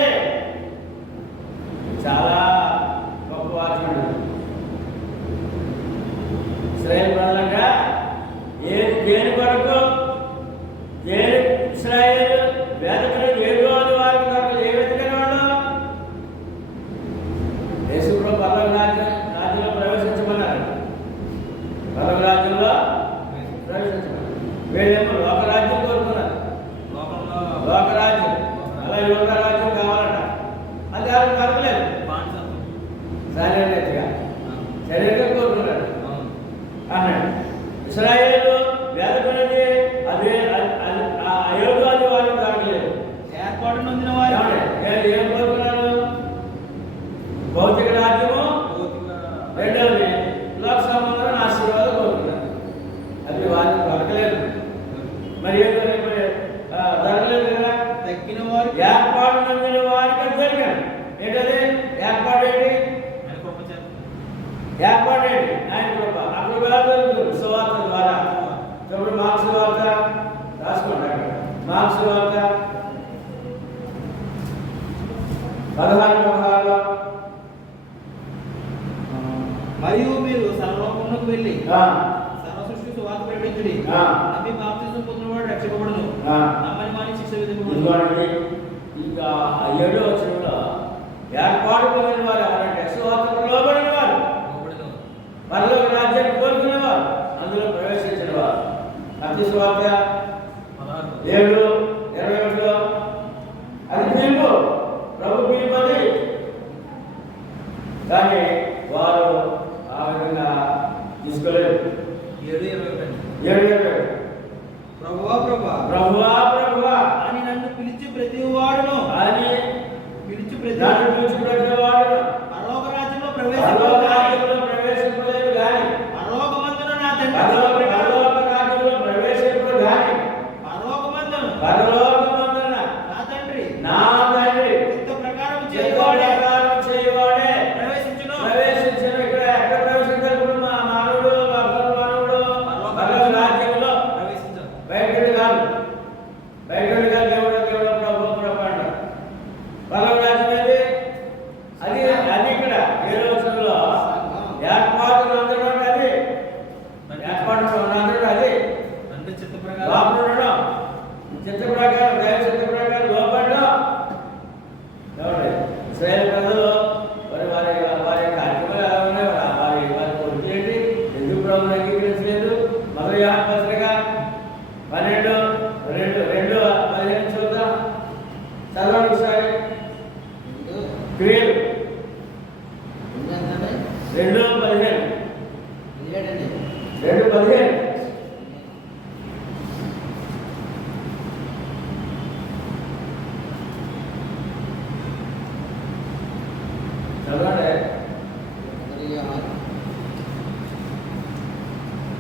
చాలా గొప్ప వాక్యం. ఇశ్రాయేలు ప్రజలంట దేని కొరకు ఇశ్రాయేలు వెతుకున్నది ఏదో అది వారికి దొరకలేదు. ఏ వెతికిన వాడు? యేసుప్రభు పరలోక రాజ్యంలో ప్రవేశించమన్నారు. పరలోక రాజ్యంలో ప్రవేశించమన్నారు. వీళ్ళేమో లోకరాజ్యం కోరుకున్నారు. లోకరాజ్యం అలా లోకరాజ్యం కావాలట. అది ఎవరు కలగలేదు. శరీరంగా కోరుకున్నారు అన్నాడు. ఇశ్రాయేలు వేదకున్నది అదే అయోగాది వారికి దొరకలేదు. ఏర్పాటు నొందిన వారు ఏం కోరుకున్నారు? భౌతిక రాజ్యము, రెండవది లోక సంబంధమైన ఆశీర్వాదం కోరుకున్నారు. అది వారికి దొరకలేదు. మరి ఏం దొరకలేదు కదా. తగ్గిన వారు ఏర్పాటు నొందిన వారికి అది దొరికారు. ఏంటది ఏర్పాటు? ఏంటి ఏర్పాటు? ఏంటి? ఆయన కృప. ఆ కృప దొరుకుతుంది సువార్త ద్వారా. ఇప్పుడు మార్క్స్ వార్త రాసుకోండి. అక్కడ మార్క్స్ వార్త 16 మరియు మీరు సర్వలోకమునకు వెళ్ళి సర్వ సృష్టి సువార్త ప్రకటించుడి. నమ్మి బాప్తిజం పొందినవాడు రక్షింపబడును, నమ్మని వానికి శిక్ష విధింపబడును. ఇంకా 7వ వచనంలో ఏర్పాటు పొందిన వారు ఎవరంటే సువార్తకు లోబడిన వారు, పరలోక రాజ్యాన్ని కోరుకునే వారు, అందులో ప్రవేశించిన వారు. మత్తయి సువార్త 7:21 అది పిలుపు. ప్రభు పిలుపు. అది కానీ వారు ఆ విధంగా తీసుకోలేదు. 7:21 ప్రభువా ప్రభువా ప్రభువా ప్రభువా అని నన్ను పిలిచి ప్రతివాడును అని పిలిచి నన్ను పిలిచి ప్రతివాడును పరలోక రాజ్యంలో పరలోక రాజ్యంలో ప్రవేశింపలేదు గాని పరలోకమందున నా తండ్రి పరలోక రాజ్యంలో ప్రవేశింపలేదు గాని పరలోకమందున నా తండ్రి చిత్త ప్రకారం చేయవాడే ప్రవేశించును. ఇక్కడ ఎక్కడ ప్రవేశించారు? మా మానవుడు పరలోక రాజ్యంలో ప్రవేశించను. బయటకు కాదు దేవుడు ప్రభు అంటారు. పరలోక రాజ్యం ఏది? అది ఇక్కడ 7వ వచనంలో ఏర్పాటు అందరూ అది ఏర్పాటు అందరూ అది తండ్రి చిత్త ప్రకారం లోపల ఉండడం, చిత్త ప్రకారం దైవ చిత్త ప్రకారం లోపడడం. ఇశ్రాయేలు ప్రజలు వారి కార్యక్రమాలు ఎలా ఉన్నాయి? వారి కొడుకు ఏంటి? ఎందుకు ప్రభుత్వం అంగీకరించలేదు? మొదటి యోహాను పత్రిక 12:2-15 చూద్దాం. చదవండి ఒకసారి. క్రియలు 2:15 చదవండి.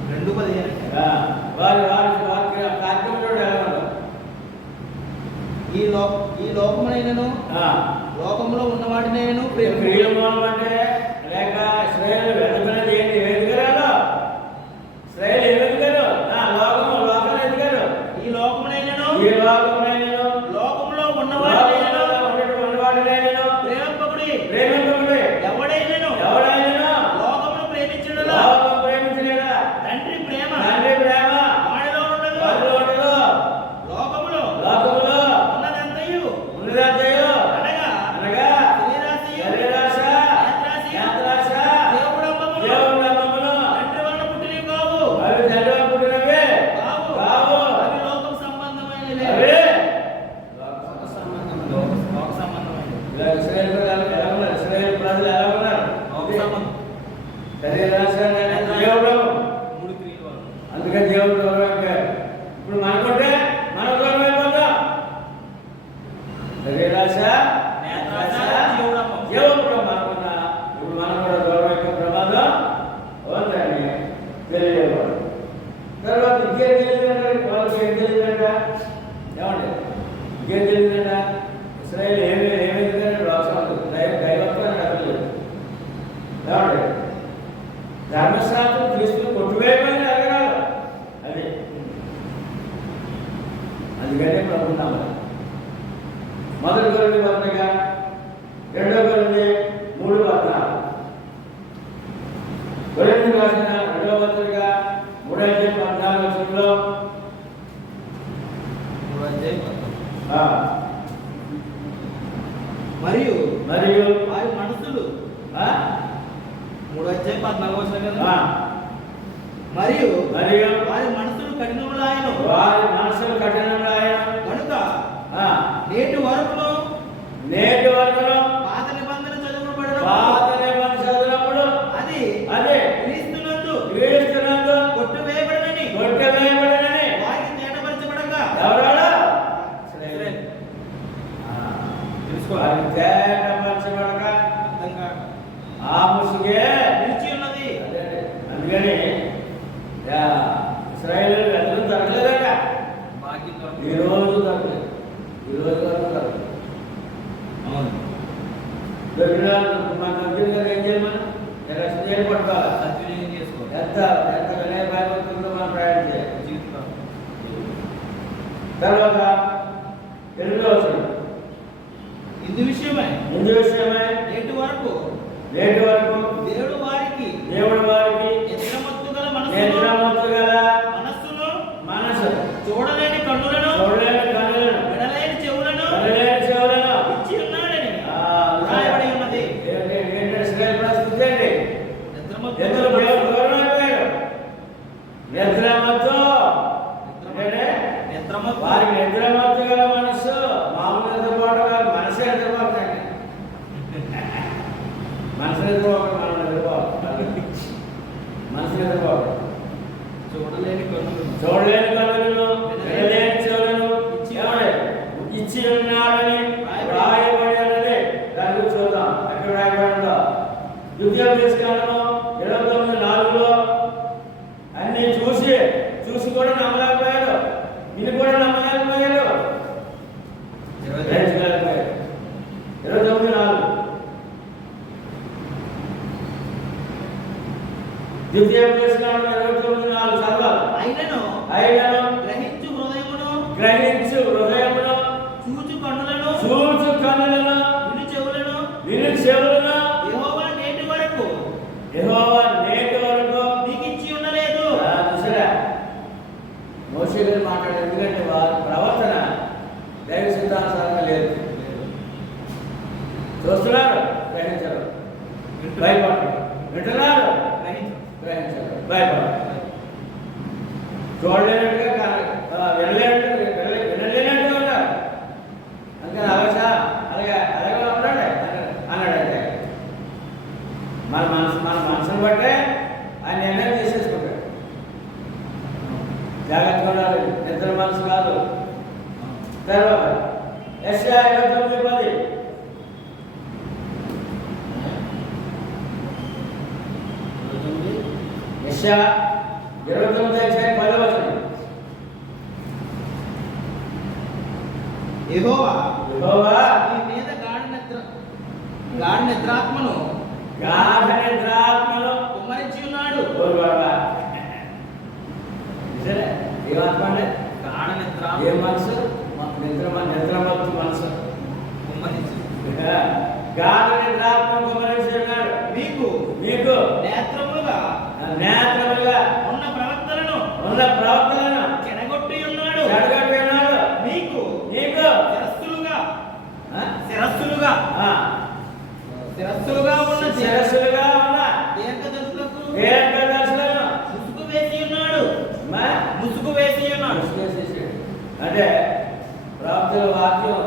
2:15 వారి కార్యక్రమంలో ఎలా ఉన్నారు? ఈ లోకమునైనను లోకంలో ఉన్నవాడినైనను క్రియలు అంటే లేక ఇశ్రాయేలు వెనుకనేది ఏంటి? ఎదుగురాలో ఇశ్రాయేలు ఎదుగుతారు. లోకం ఎదుగారు. ఈ లోకమునైనను లోకంలో ఉన్నవాడినైనను ఉన్నవాడినైనను ప్రేమింపకుడి ఎవడైనను లోకమును ప్రేమించుటలో లోకం ప్రేమించలేదా? తండ్రి ప్రేమ వాడిలో ఉండదు. లోకములో ఉన్నదంతయు అనగా శరీరాశ, నేత్రాశ, దేవుడంబములు తండ్రి వలన పుట్టినవి కావు. అవి లోకం సంబంధమైనవి. లోక సంబంధమైనవి. ఇస్రాయేలు ప్రజలు ఎలా ఉన్నారు? లోక సంబంధం. దేవుడు 3 క్రియలు. అందుకని దేవుడు దూరం అయిపోయారు. ఇప్పుడు మనకుంటే మనం దూరం అయిపోతాం. శరీరాశ, నేత్రాశ, దేవుడు కూడా మనకున్నా ఇప్పుడు మనం కూడా దూరం అయిపోయే ప్రమాదం ఉందని తెలియజేవాడు. తర్వాత ఇంకేం తెలియదంటే వాళ్ళకి ఏం తెలియదంట? ఏమండి ఇంకేం తెలియదంట? ఇస్రాయేల్ ఏమైందంటే దైవత్వాన్ని అడగలేదు. ఏమండి ధర్మశాస్త్రం తీసుకుని కొట్టువేయమని అడగరాదు. అందుకనే ప్రభుత్వం మొదటి కొరింథీ పత్రిక 2వ కొరింథీ 3:14 కొరింథీ రాసిన 2వ పత్రిక 3:14 మరియు మరియు వారి మనసులు 3:14 కదా. మరియు వారి మనసులు కఠినములాయను కనుక నేటి వరకును పాత నిబంధన చదువుబడినప్పుడు అది క్రీస్తునందు కొట్టివేయబడనని వారికి తేటపరచబడక ఆ ముసుగే నిలిచి ఉన్నది. అందుకని ఇశ్రాయేలు ఎదురు తరగలేదట. ఈ రోజు తరగలేదు. అవును. దొరికిన మన దొరికిన కదా ఏం చేయమని రక్షణ చేయాలి, పట్టుకోవాలి. సద్వినియోగం చేసుకో. ఎంత వినయ భయపడుతుందో మనం ప్రయాణం చేయాలి. జీవితం తర్వాత 8వ వచనం. ఇందు విషయమై నేటి వరకు దేవుడు వారికి నిద్రమత్తు గల మనస్సును చూడలేని కన్నులను వినలేని చెవులను ఇచ్చి ఉన్నాడని రాయబడి ఉన్నది. వారికి నిద్రమత్తు గల మనస్సు. మామూలు నిద్రపోవడం కాదు, మనసే నిద్రపోతుంది. మనసు నిద్రపోవాలి, మనం నిద్రపోవాలి. మనసు నిద్రపోవాలి. చూడలేని కన్నులు, చూడలేని కన్నులను, వినలేని చెవులను ఇచ్చి ఉన్నాడని రాయబడి ఉన్నది. దాని గురించి చూద్దాం. ఎక్కడ రాయబడిందో ద్వితీయోపదేశకాండము 29:4 అన్ని చూసి కూడా నమ్మలేకపోయాడు. ఇది కూడా నమ్మలేకపోయాడు. 29:4 ద్వితీయోపదేశకాండం 29:4 చదవాలి. అయినను గ్రహించు హృదయమును చూచు కన్నులను విను చెవులను యెహోవా నేటి వరకు మీకు ఇచ్చి ఉండలేదు. మోషే గారు మాట్లాడారు. ఎందుకంటే వారి ప్రవర్తన దైవ సిద్ధాంతాలుగా లేదు. చూస్తున్నారు, గ్రహించరు, భయపడరు. వింటున్నారు, గ్రహించరు, భయపడరు. చూడలేనట్టుగా వినలేనట్టుగా ఉన్నారు. అందుకని అలాగే ఉన్నాడు అన్నాడంటే మన మనసును బట్టే ఆయన నిర్ణయం తీసేసుకుంటాడు. జాగ్రత్తగా ఉండాలి. నిద్ర మనసు కాదు. తర్వాత యెషయా 29:10 యెషయా 29:10 యెహోవా మీ మీద గాఢ నిద్రాత్మను కుమ్మరించి ఉన్నాడు. ఏ మనసు? నిద్రమత్తు మనసు. గాఢ నిద్రాత్మ కుమ్మరించి ఉన్నాడు. మీకు నేత్రములుగా ఉన్న ప్రవక్తలను చెడగొట్టి ఉన్నాడు. మీకు శిరస్సులుగా ఉన్న దీర్ఘదర్శులకు ముసుగు వేసి ఉన్నాడు. అంటే ప్రాప్తులు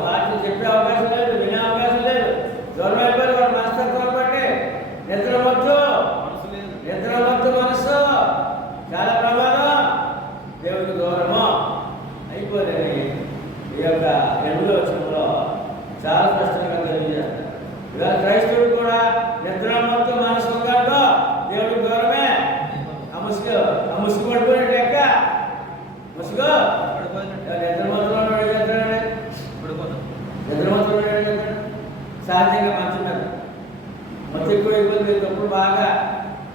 వాక్యం చెప్పే అవకాశం లేదు, వినే అవకాశం లేదు. దూరం అయిపోయి వాడు మాస్టర్ కాబట్టి నిద్రమత్తు మనస్సు చాలా ప్రమాదం. దేవుడికి దూరము అయిపోయింది. ఈ యొక్క 8వ వచనంలో చాలా స్పష్టంగా తెలియజేస్తారు. ఇవాళ క్రైస్తవుడు కూడా నిద్రమత్తు మనసు కనుక దేవుడికి దూరమే. ఆ ముసుగు పడిపోయినట్టు ఎక్క ముసుగు నిద్రమత్తులో సహజంగా మంచం మీద మొత్తం ఎక్కువ అయిపోతుంది. తప్పుడు బాగా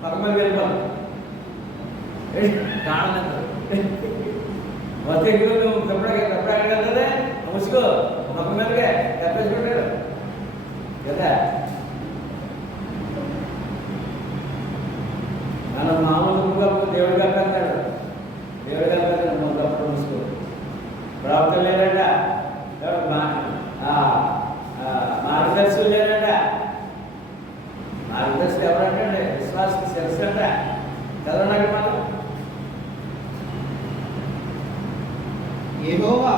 పక్క మీద వెళ్ళిపోదు. మొత్తం ఎక్కువ నువ్వు తప్పుడు ఎక్కడ వెళ్తుంది? ముసుకో పక్క మీదకే తప్పేసుకుంటాడు కదా. మనం మామూలుగా దేవుడు కప్పెడతాడు. తప్పుడు ముసుకో ప్రాప్తం లేదంట. మార్గదర్శకులు లేదంట. మార్గదర్శకులు ఎవరంటే విశ్వాసం శిరస్సు అంట. చదవనాడు మనం. యెహోవా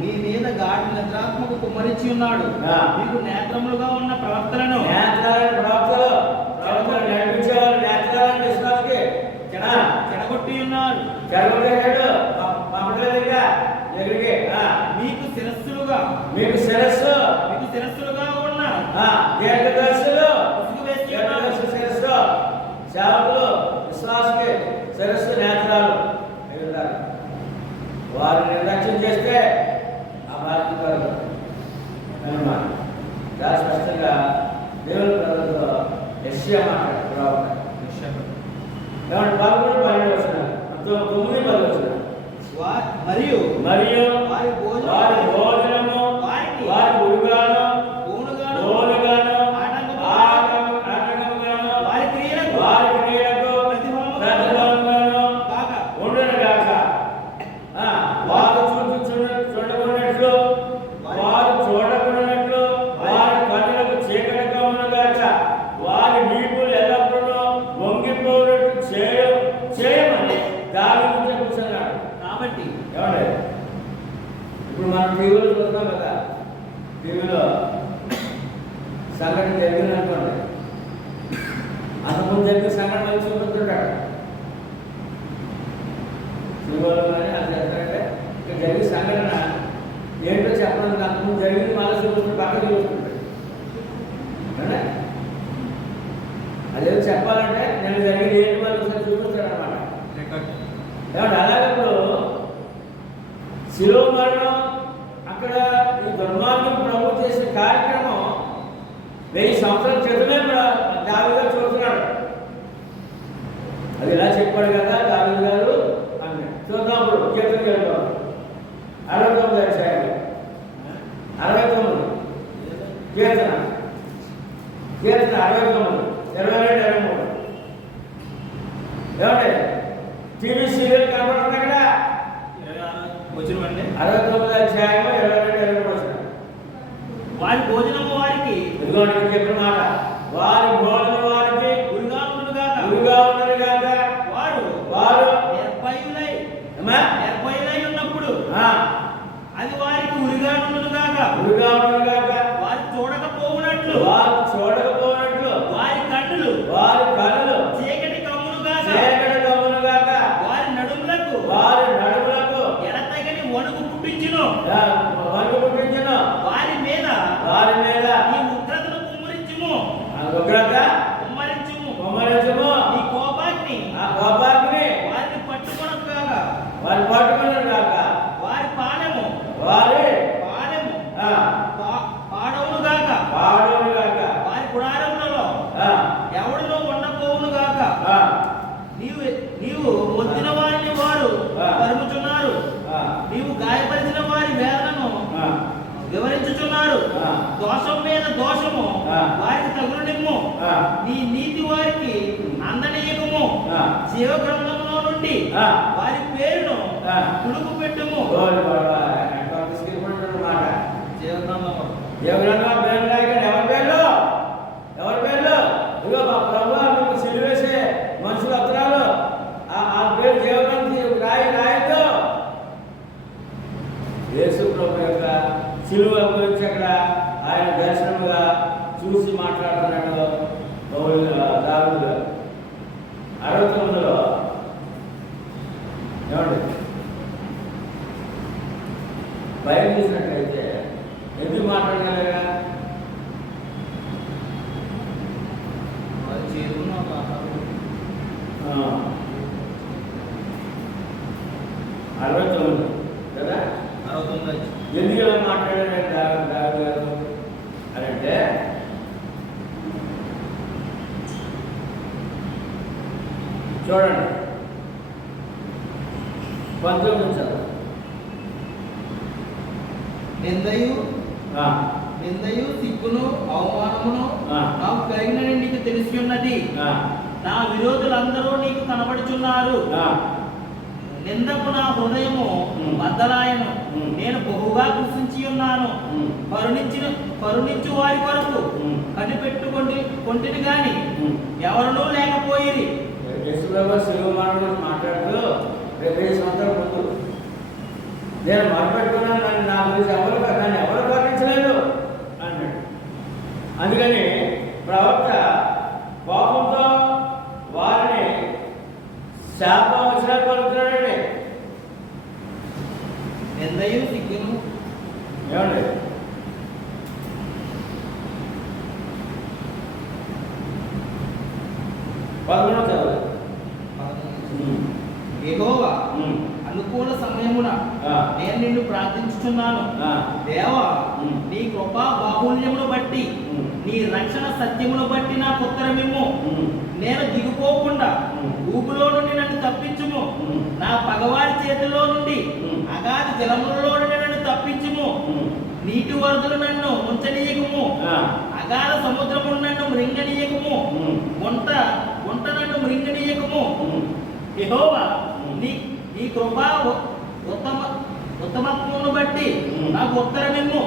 మీ మీద గాఢ నిద్రాత్మకు కుమ్మరించి ఉన్నాడు. మీకు నేత్రములుగా ఉన్న ప్రవక్తలను నడిపించేవాళ్ళు నేత్రాలను విశ్వాసకి చెడగొట్టి ఉన్నారు. మీకు శిరస్సులుగా ఉన్న దీర్ఘదర్శులు ముసుగు వేసి ఉన్నారు. శిరస్సు సేవకులు విశ్వాసకి శిరస్సు నేత్రాలు అయి ఉన్నారు. వారు నిర్లక్ష్యం చేస్తే ఆ బాధ్యత అనమాట. చాలా స్పష్టంగా దేవుని ప్రజలతో యెషయా మాట్లాడుతున్నారు. 11-12 వచనాలు, 9-10 వచనాలు. మరియు వారి భోజనము వారి గురుగాను గోనుగాను ఆటంకముగాను వారి క్రియలకు ప్రతిఫలముగాను ఉండునుగాక. వారు చూడకున్నట్లు వారి కన్నులకు చీకటి కమ్మునుగాక. వారి వీపులు ఎల్లప్పుడూ వంగిపోయినట్టు చేయమని దావీదు చెప్పుచున్నాడు. కాబట్టి ఏమండి, ఇప్పుడు మనం టీవీలో చూస్తాం కదా. టీవీలో సంఘటన జరిగిందనుకోండి, అంతకుముందు జరిగిన సంఘటన మళ్ళీ చూపిస్తుంటాడు. సినిమాలో కానీ అది చేస్తారంటే ఇక్కడ జరిగిన సంఘటన ఏంటో చెప్పడానికి అంతకుముందు జరిగింది మళ్ళీ చూపిస్తుంటే పక్కన చూస్తుంటాడు. అదేదో చెప్పాలంటే నేను జరిగింది ఏంటి మళ్ళీ ఒకసారి చూపిస్తాడు అనమాట. ఏమంటే అలాగే ఇప్పుడు శిలువ మరణం అక్కడ ఈ దుర్మార్గం ప్రభు చేసిన కార్యక్రమం 1000 సంవత్సరాల క్రితమే దావీదు గారు చూస్తున్నాడు. అది ఇలా చెప్పాడు కదా దావీదు గారు అన్నాడు. చూద్దాం ఇప్పుడు కీర్తన వెళ్తాం 69 అధ్యాయం 69 కీర్తన 69 22 23 ఏమంటే టీవీ సీరియల్ కనబడుతుంది అక్కడ వచ్చిన 69 అధ్యాయం 22 23 వారి భోజనము వారికి ఇదిగోండి చెప్పిన మాట, వారి భోజనం వారికి గురుగా ఉన్నది కాక వారు నిర్భయులై ఉన్నప్పుడు అది వారికి ఉరిగా ఉన్నది కాక వారు చూడకపోవునట్లు వారి కన్నులు చీకటి కమ్మును గాక వారి నడుములకు ఎడతెగని వణుకు పుట్టించును వారి మీద నీ ఉగ్రతను కుమ్మరించుము నీ కోపాగ్ని వారిని పట్టుకొనకు గాక వారి పాడెము పాడవును గాక వారి గుడారములలో ఎవడునో ఉండపోవును గాక నీవు మొత్తిన వారిని వారు తరుముచున్నారు, నీవు గాయపరిచిన వారి వేదనను వివరించుచున్నారు. దోషం మీద దోషము వారికి తగులునిమ్ము, నీ నీతి వారికి అందనీయకము. జీవ గ్రంథంలో నుండి వారి పేరును తుడుపు పెట్టుము. ఎవరి పేర్లు ఇదిగో మా ప్రభు మీకు సిలువేసే మనుషుల అత్తరాలు ఆ పేరు జీవగ్రంథం రాయద్దు. యేసు ప్రభు యొక్క సిలువ గురించి అక్కడ ఆయన దర్శనముగా చూసి మాట్లాడుతున్నాడు దావీదు గారు. 69లో ఏమండి భయం చూసినట్లయితే ఎందుకు మాట్లాడగలగా? అరవై తొమ్మిది కదా, ఎందుకు ఇలా మాట్లాడారు దావీదు గారు అని అంటే, చూడండి 19 చదువు. నిందయు సిగ్గును అవమానమును నాకు కలిగినని నీకు తెలిసి ఉన్నది. నా విరోధులందరూ నీకు కనబడుచున్నారు. నిందకు నా హృదయము బద్దలాయను, నేను బహుగా కృషించి ఉన్నాను. కరుణించు వారి కొరకు కనిపెట్టుకొంటిని గాని ఎవరునూ లేకపోయిరి. మాట్లాడుతూ 20 సంవత్సరాల ముందు నేను మొదలుపెట్టుకున్నాను, నన్ను నా గురించి నన్ను ఎవరు కరుణించలేదు అన్నాడు. అందుకని ప్రవక్త కోపంతో వారిని శాపవచనాలు పలుకుతున్నాడండి. నిందయు సిగ్గును ఏమండి యెహోవా అనుకూల సమయమున నేను నిన్ను ప్రార్థించుచున్నాను. దేవా, నీ కృపా బాహుల్యమును బట్టి నీ రక్షణ సత్యమును బట్టి నాకు ఉత్తరమిమ్ము. నేను దిగిపోకుండా ఊపులో నుండి నన్ను తప్పించుము. నా పగవారి చేతిలో నుండి అగాధ జలములలో నుండి నన్ను తప్పించుము. నీటి వరదలు నన్ను ఉంచనీయకము. అగాధ సముద్రము నన్ను మృంగనీయకము. గుంట నన్ను మృంగనీయకము. యెహోవా, నీ కృపా ఉత్తమత్వమును బట్టి నాకు ఉత్తరమిమ్ము.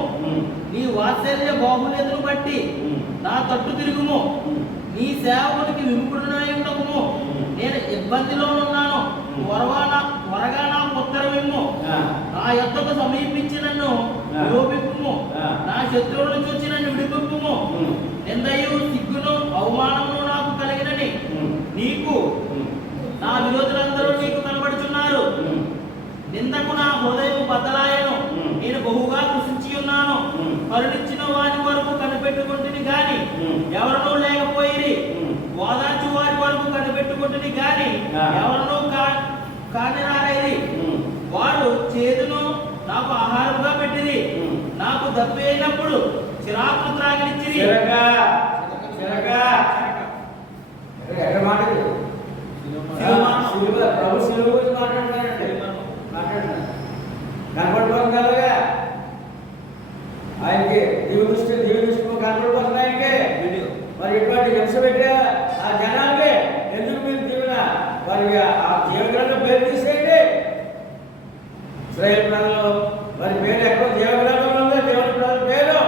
నీ వాత్సల్య బాహుల్యతను బట్టి నా తట్టు తిరుగుము. నీ సేవకునికి విముఖుడునై ఉండకుము. నేను ఇబ్బందిలో ఉన్నాను, త్వరగా నాకు ఉత్తరమిమ్ము. నా యొద్దకు సమీపించి నన్ను విలోపింపుము. నా శత్రువులను చూచి నన్ను విడిపింపుము. నిందయు సిగ్గును అవమానమును నాకు కలిగినని నా విరోధులందరూ నీకు కనబడుచున్నారు. నిందకు నా హృదయం బద్దలాయను. నేను బహుగా కృషించి ఉన్నాను. కరుణించిన వారి కొరకు కనిపెట్టుకుంటుని గాని ఎవరనూ లేకపోయిరి. ఓదార్చు వారి కొరకు కనిపెట్టుకుంటుని గాని ఎవరనూ కానిరారైరి. వారు చేదును నాకు ఆహారంగా పెట్టిరి. నాకు దప్పి అయినప్పుడు చిరాకు త్రాగినిచ్చిరి. ఎక్కడ మాట్లాడు ప్రభు శిలువ గురించి మాట్లాడుతున్నారండి. మాట్లాడుతున్నారు కనపడిపోతుంది కలగా ఆయనకి దివ్య దృష్టి కనపడిపోతుంది ఆయనకి. మరి ఇటువంటి హింస పెట్టే ఆ జనాలకి ఎందుకు మీరు దీవెన వారికి ఆ జీవగ్రంథం పేరు తీసేయండి. ఇశ్రాయేలు ప్రజలు మరి పేరు ఎక్కడో జీవగ్రంథంలో ఉందో దేవుని ప్రజల పేరు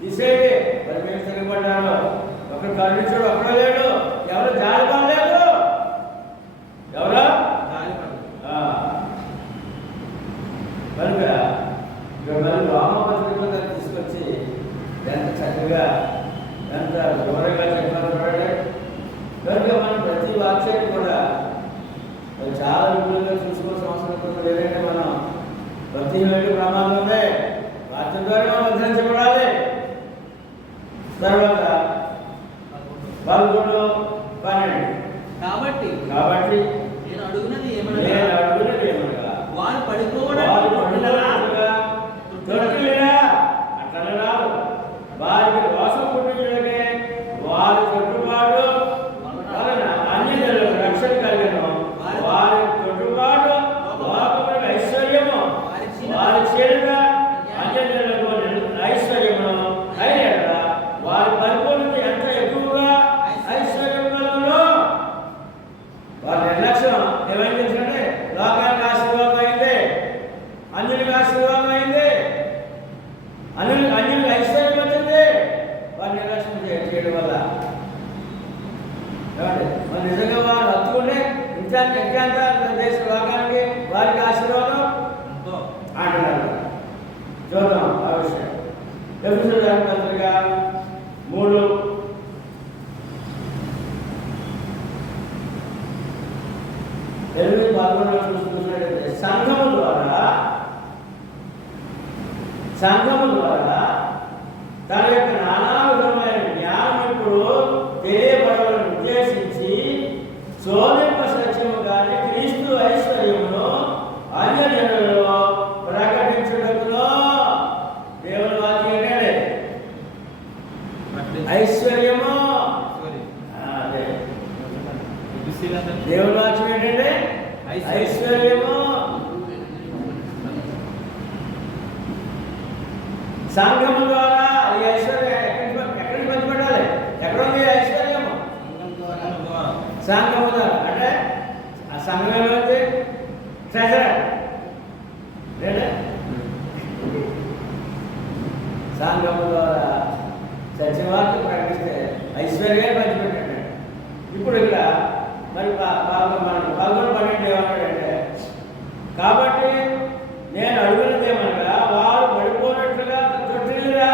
తీసేయండి. మరి మీరు తిరగబడ్డారు. ఒకరు కరుణించడు ఒక్కడో లేడు. ఎవరు జాలి పడలేదు. ఎవరు కనుక రామపత్రికలో తీసుకొచ్చి ఎంత చక్కగా ఎంత వివరంగా చెప్పారు చూడండి. కనుక మనం ప్రతి వాక్యాన్ని కూడా చాలా విపులంగా చూసుకోవాల్సిన అవసరం లేదంటే మనం ప్రతి వేడి ప్రమాదం ఉంది. వాక్యం ద్వారా మనం ఉద్ధరించబడాలి. తర్వాత 11, 12 కాబట్టి నేను అడుగునది ఏమనగా వారు పడిపోవడం అట్లా రాదు. వారికి దోషం పుట్టించడమే వారి చుట్టుబాటు అన్యజనులకు రక్షణ కలిగను. వారి చుట్టుబాటు లోకమైన ఐశ్వర్యము వారి చేరుగా అన్యజనులకు ఐశ్వర్యము అయిన వారి పరిపూర్ణత ఎంత ఎక్కువగా ఐశ్వర్యం కలుగును. వారి నిర్లక్ష్యం ఏమైందంటే లోకానికి ఆశీర్వాదం అయింది, అన్యునికి ఆశీర్వాదం అయింది, అన్యునికి ఐశ్వర్యం వచ్చింది. వారి నిర్లక్ష్యం చేయడం వల్ల మరి నిజంగా వారు హత్తుకుంటే ఇంకా దేశ లోకానికి వారికి ఆశీర్వాదం అంటున్నారు. చూద్దాం ఆ విషయం. ఎఫెసీయుల పత్రిక 3 చూసినట్లయితే సంఘము ద్వారా తన యొక్క నానా విధమైన జ్ఞానం ఇప్పుడు తెలియబడాలని ఉద్దేశించి శోధింప సత్యము కానీ క్రీస్తు ఐశ్వర్యమును అన్యజనులలో ప్రకటించుటకును. దేవుని వాక్యం ఏంటంటే ఐశ్వర్యము. అదే దేవుని వాక్యం ఏంటంటే ఐశ్వర్యము. సంఘము ద్వారా ఈ ఐశ్వర్యం ఎక్కడికి పంచిపెట్టాలి? ఎక్కడ ఉంది ఐశ్వర్యము? సంఘము ద్వారా. అంటే ఆ సంఘం ఏమైంది? ట్రెజరర్ లేదా సంఘము ద్వారా సత్యవార్త ప్రకటిస్తే ఐశ్వర్యాన్ని పంచిపెట్టాడు. ఇప్పుడు ఇక్కడ మరి 11-12 ఏమన్నాడంటే కాబట్టి నేను అడుగున్నది ఏమనగా వారు పడిపోయినట్లుగా తొట్టిల్లురా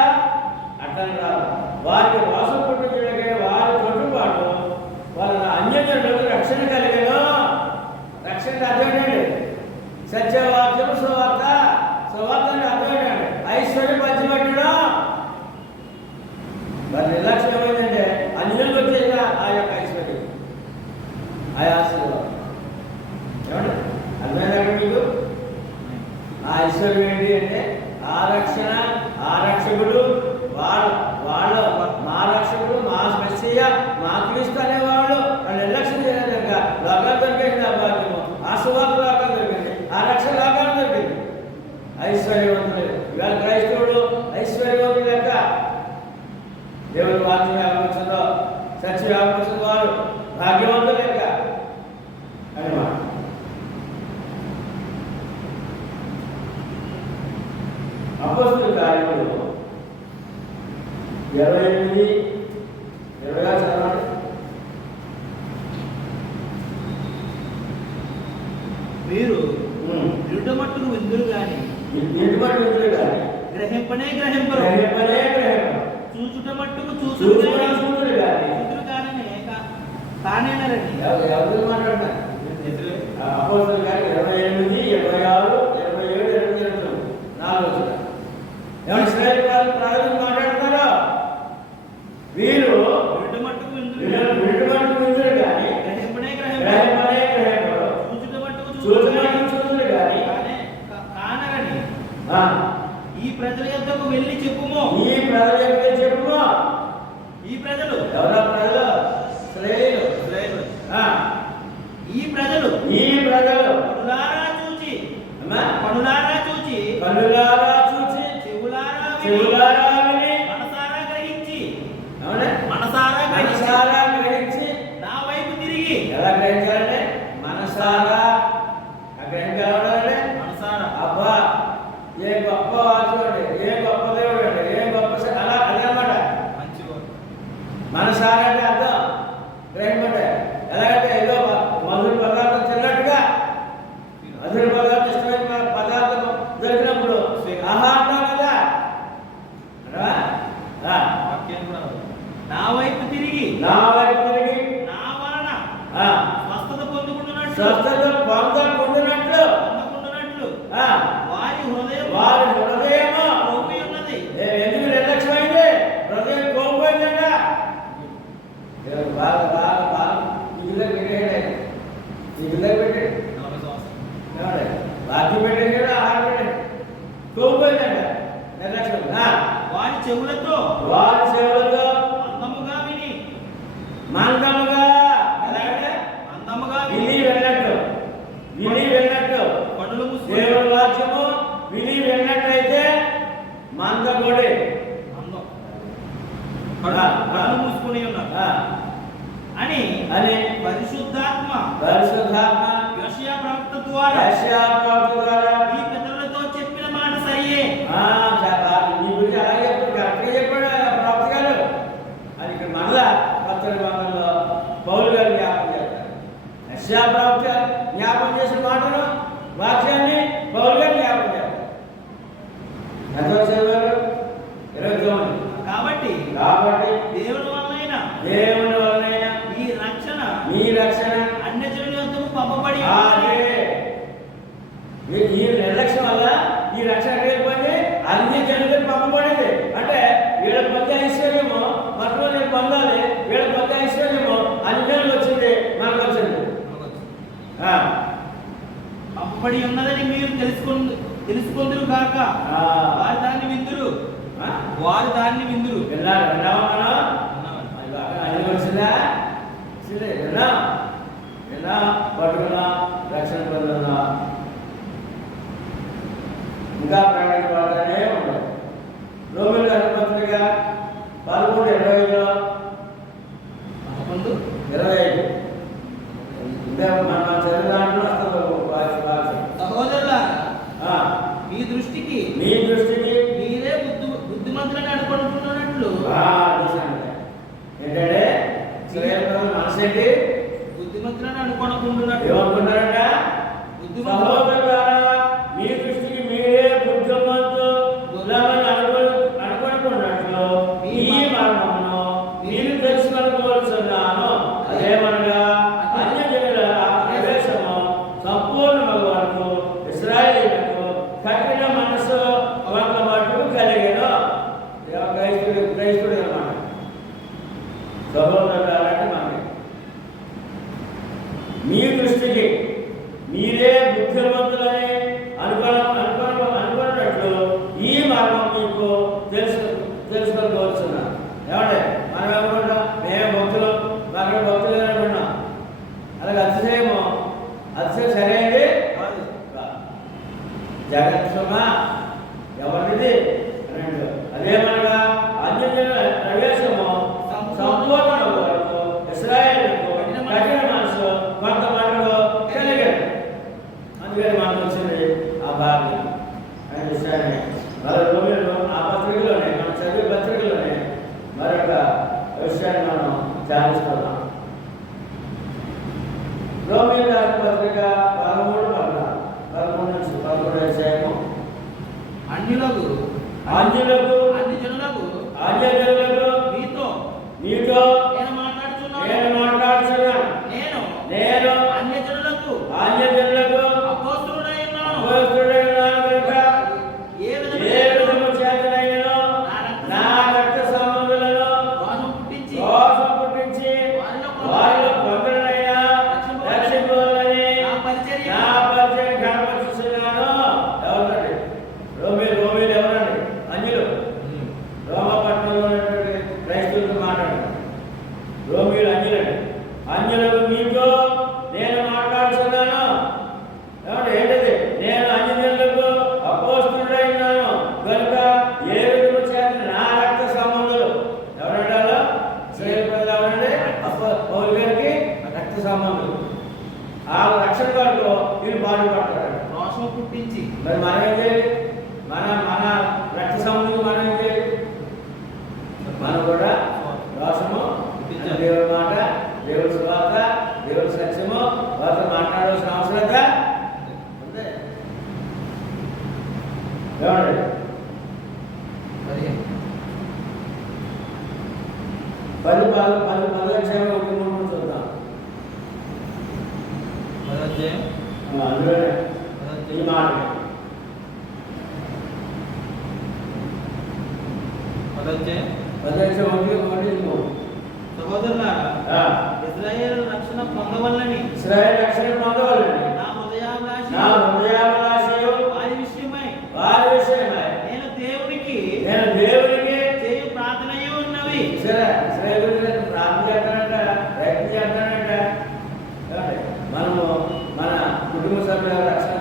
అట్లా రాదు. వారికి వాసం పుట్టించడమే వారి తొట్టుబాటు వాళ్ళ అన్యజనులకు రక్షణ కలిగను. రక్షణ అర్థమేంటండి? సత్యవాక్యము సువార్త. సువార్తని అర్థమేంటండి? ఐశ్వర్యం పంచిపెట్టడం. వారి నిర్లక్ష్యం ఏమైందంటే అన్యులకు వచ్చేసిన ఆ యొక్క ఐశ్వర్యం, ఆ ఆశీర్వాదం. ఏమంటే అర్థమైందంటే మీకు ఆ ఐశ్వర్యం ఏంటి అంటే ఆ రక్షణ, ఆ రక్షకుడు, వాళ్ళ మా రక్షకుడు, మా మెస్సీయ, మా క్రీస్తు అనేవాళ్ళు వాళ్ళు నిర్లక్ష్యం చేయలేదు. కనుక లోకాలు దొరికేసింది. ఆ భాగ్యము, ఆ సువార్త లోకాలు దొరికింది, ఆ రక్షణ లోకాలు దొరికింది. ఐశ్వర్యవంతులు ఇవాళ క్రైస్తవుడు ఐశ్వర్యవంతులు లెక్క. దేవుని వాక్యం వ్యాపించిందో సత్య వ్యాపించిన వారు భాగ్యవంతులు లెక్క అన్నమాట. అపోస్తలుల కార్యములు 28, 20 చదవండి. మీరు నిరుటమట్టును విందురు కానీ గ్రహింపనే గ్రహింపరు, చూచుట మట్టుకు చూచురు కానీ కానేనరండి. ఎవరు మాట్లాడుతున్నారు? అపోస్తలుల కార్యం 28, 26, 27, 28 4 వచనాలు. ఎవరు ఇశ్రాయేలు ప్రజలు మాట్లాడుతున్నారో వీరు వింటు మట్టుకు విందురు, వింటుమట్టుకు విందురు కానీ గ్రహింపనే గ్రహింపరు, గ్రహింపనే గ్రహింపరు, చూచుట మట్టుకు చూచుమట్టుకు చూచురు కానీ కానరని. ఆ, ఈ ప్రజల యొద్దకు వెళ్ళి చెప్పుము. ఈ ప్రజల యొక్క చెప్పుము. ఈ ప్రజలు ఎవరా ప్రజలు? ఇశ్రాయేలు. ఆ, ఈ ప్రజలు కనులారా చూచి కన్నులారా చూచి చెవులారా విని మనసారా గ్రహించి అవునా? మనసారా మనసారా గ్రహించి నా వైపు తిరిగి ఎలా గ్రహించాలంటే మనసారా గ్రహించాలంటే మనసారా అబ్బా ఏ గొప్ప వాక్యం అండి, ఏ గొప్ప దేవుడు అండి, ఏ గొప్ప అలా అదనమాట. మంచి మనసారా అంటే అర్థం గ్రహింపండి. ఎలాగంటే ఏదో మధుర పదార్థం తిన్నట్టుగా మధుర పదార్థం ఇష్టమైన పదార్థం దొరికినప్పుడు ఆహా అంటాం కదా. వాక్యాన్ని కూడా నా వైపు తిరిగి నా వైపు తిరిగి నా వలన స్వస్థత పొందుకుంటున్నట్లు స్వస్థత పొందుకున్నట్లు వారి హృదయము కోపి ఉన్నది. ఎందుకు నిర్లక్ష్యమైంది? హృదయం కోల్పోయిందంట. బాగా బాగా బాగా ఇల్లు పెట్టేయండి, ఇల్లు పెట్టండి, 40 సంవత్సరాలు బాకీ పెట్టండి, ఆహారం పెట్టండి. కోల్పోయిందంట నిర్లక్ష్యం. వారి చెవులతో వారి సేవలతో అందముగా విని మందముగా ఎలాగంటే అందముగా విని వెళ్ళినట్టు కన్నులు మూసుకొని దేవుని వాక్యము విని వెళ్ళినట్లయితే మందకొడి అందం కన్నులు మూసుకొని ఉన్నారు అని పరిశుద్ధాత్మ యోషియా ప్రవక్త ద్వారా ఈ పెద్దలతో చెప్పిన మాట సరియే. నీ గురించి అలాగే కరెక్ట్గా చెప్పాడు ప్రవక్త గారు. అది ఇక్కడ మరలా కొత్త నిబంధనలో పౌలు గారు జ్ఞాపకం చేస్తారు. యెషయా ప్రవక్త జ్ఞాపకం చేసిన మాటలు వాక్యాన్ని పౌలు గారు జ్ఞాపకం చేస్తారు. ఎంతవరకు చదివారు? 29. కాబట్టి దేవుని వలన ఈ రక్షణ అన్యజనుల యొద్దకు పంపబడి ఈ నిర్లక్ష్యం వల్ల ఈ రక్షణ వెళ్ళిపోయింది, అన్ని జనులకు పంపబడింది. అంటే వీళ్ళ పొందే ఐశ్వర్యము మొట్టమొదటి పొందాలి, వీళ్ళ పొందే ఐశ్వర్యము అన్ని జనులకు వచ్చింది, మనకు వచ్చింది. పంపబడి ఉన్నదని మీరు తెలుసుకొందురు గాక. వారు దాన్ని విందురు. విన్నావా మనం? అది వచ్చిందా? విన్నా పట్టుకున్నా, రక్షణ పొందున్నా, ఇంకా ప్రకటించబడతానే ఉండదు. రోమిల పత్రిక 11:25 25 ఇంకా మనం చదివిన దాంట్లో సహోదరులారా, మీ దృష్టికి మీరే బుద్ధిమంతులను అనుకుంటున్నట్లు ఏంటంటే మనసేంటి బుద్ధిమంతులను అనుకుంటున్నట్లు ఏమనుకుంటారంట? సహోదరులారా, మీ దృష్టికి మీరే బుద్ధిమంతులని అనుకున్నట్లు ఈ మర్మమును నేను తెలుసుకోవాల్సిన్నాను. అదేమనగా అన్యజనుల ప్రవేశము సంపూర్ణమగు వరకు ఇశ్రాయేలీయులకు కఠిన మనసు కొంత మట్టుకు కలిగెను. క్రైస్తుడు అన్నమాట. సహోదరులారంటే మనకి మీ దృష్టికి మీరే బుద్ధిమంతులని అనుకున్నట్లు ఈ మర్మం మీకు తెలుసుకోవాల్సిన. ఏమంటే మనం ఏమనుకుంటాం? మేము భక్తులు, మాకు భక్తులు అనుకుంటున్నాం. అలాగే అతిశయం సరైనది కాదు. జాగ్రత్త ఎవరిది అన్నట్టు. అదేమనగా అన్యజనుల ప్రవేశము సంపూర్ణ వరకు ఇశ్రాయేలుకు కఠిన మనసు కొంత మటుకు కలిగదు. అందుకని మనకు వచ్చింది ఆ భాగ్యం అనే విషయాన్ని రోమిలో ఆ పత్రికలోనే, మనం చదివే పత్రికలోనే మరొక విషయాన్ని మనం ధ్యానిస్తున్నాం. రోమిల పత్రిక 13 నుంచి 11 అధ్యాయము. అన్యులకు అన్యజనులకు మీతో నీతో నేను మాట్లాడుతున్నాను. రోమిలు అంజులండి. అంజులకు మీతో నేను మాట్లాడుతున్నాను. ఏమంటే ఏంటది? నేను అన్యజనులకు అపోస్తలుడై ఉన్నాను కనుక ఏ విధము చేత నా రక్త సంబంధులు ఎవరంటారో శ్రేయపడదామంటే పౌలు గారికి రక్త సంబంధులు ఆ రక్షణ కొరకు వీళ్ళు బాధపడతారు. రోషం పుట్టించి మరి మనం ఏం చేయాలి? మన మన రక్త సంబంధులు మనం ఏం చేయాలి? మనం కూడా రోషము, దేవుడి మాట, దేవుడి సువార్త, దేవుడి సత్యము వారితో మాట్లాడాల్సిన అవసరత ఉంది. ఏమండి? 10 అధ్యాయం 1-3 చూద్దాం. అందులోనే ఈ మాట సహోదరులారా, ఇశ్రాయేలు రక్షణ పొందవలని నా హృదయాభిలాషయు వారి విషయమై నేను దేవునికి చేయు ప్రార్థనయు ఉన్నవి. మనము మన కుటుంబ సభ్యుల రక్షణ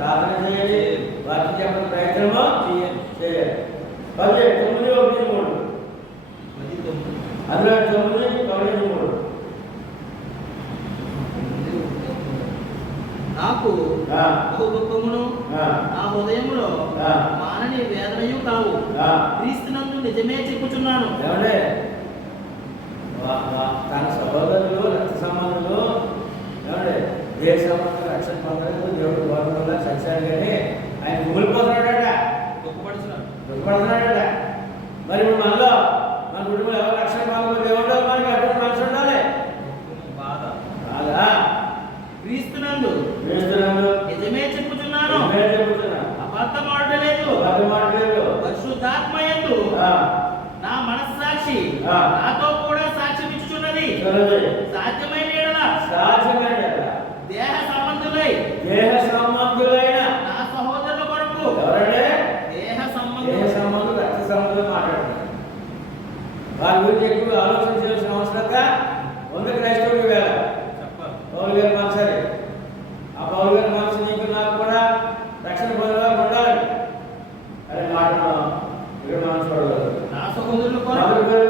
ప్రార్థన చేయాలి, వాక్యం చెప్పిన ప్రయత్నము చేయాలి. 9:1-3 అందులో 9:1-3 నాకు బహు దుఃఖమును నా హృదయములో మానని వేదనయు కలవు. క్రీస్తునందు నిజమే చెప్పుచున్నాను. ఏమంటే తన సహోదరులు రక్త సంబంధులు ఏమంటే ఏ సంబంధం రక్షణ పొందలేదు, దేవుడు గౌరవంలో సత్యాలు కానీ ఆయన కుమిలిపోతున్నాడట, దుఃఖపడుతున్నాడట. మరి ఇప్పుడు మనలో మన కుటుంబంలో ఎవరు రక్షణ పొందలేదు, దేవుడు మనకి అటువంటి మనసు ఉండాలి. బాధ క్రీస్తునందు నిజమే చెప్పుచున్నాను, అబద్ధమాడలేదు. పరిశుద్ధాత్మయందు నా మనస్సాక్షి నాతో కూడా సాక్ష్యం ఇచ్చుచున్నది. సాధ్యమైన దేహ సంబంధులైన నా సహోదరుల కొరకు దేహ సంబంధులు రక్త సంబంధులు మాట్లాడుతున్నారు. వారి గురించి ఎక్కువ ఆలోచన చేయాల్సిన అవసరత ఉంది క్రైస్తవుడికి. వేళ పౌలు గారి మనసరి ఆ పౌలు గారి మనసు నీకు నాకు కూడా రక్షణ పొందేలా ఉండాలి అనే మాటను ఇక్కడ మనం చూడలేదు. నా సహోదరుల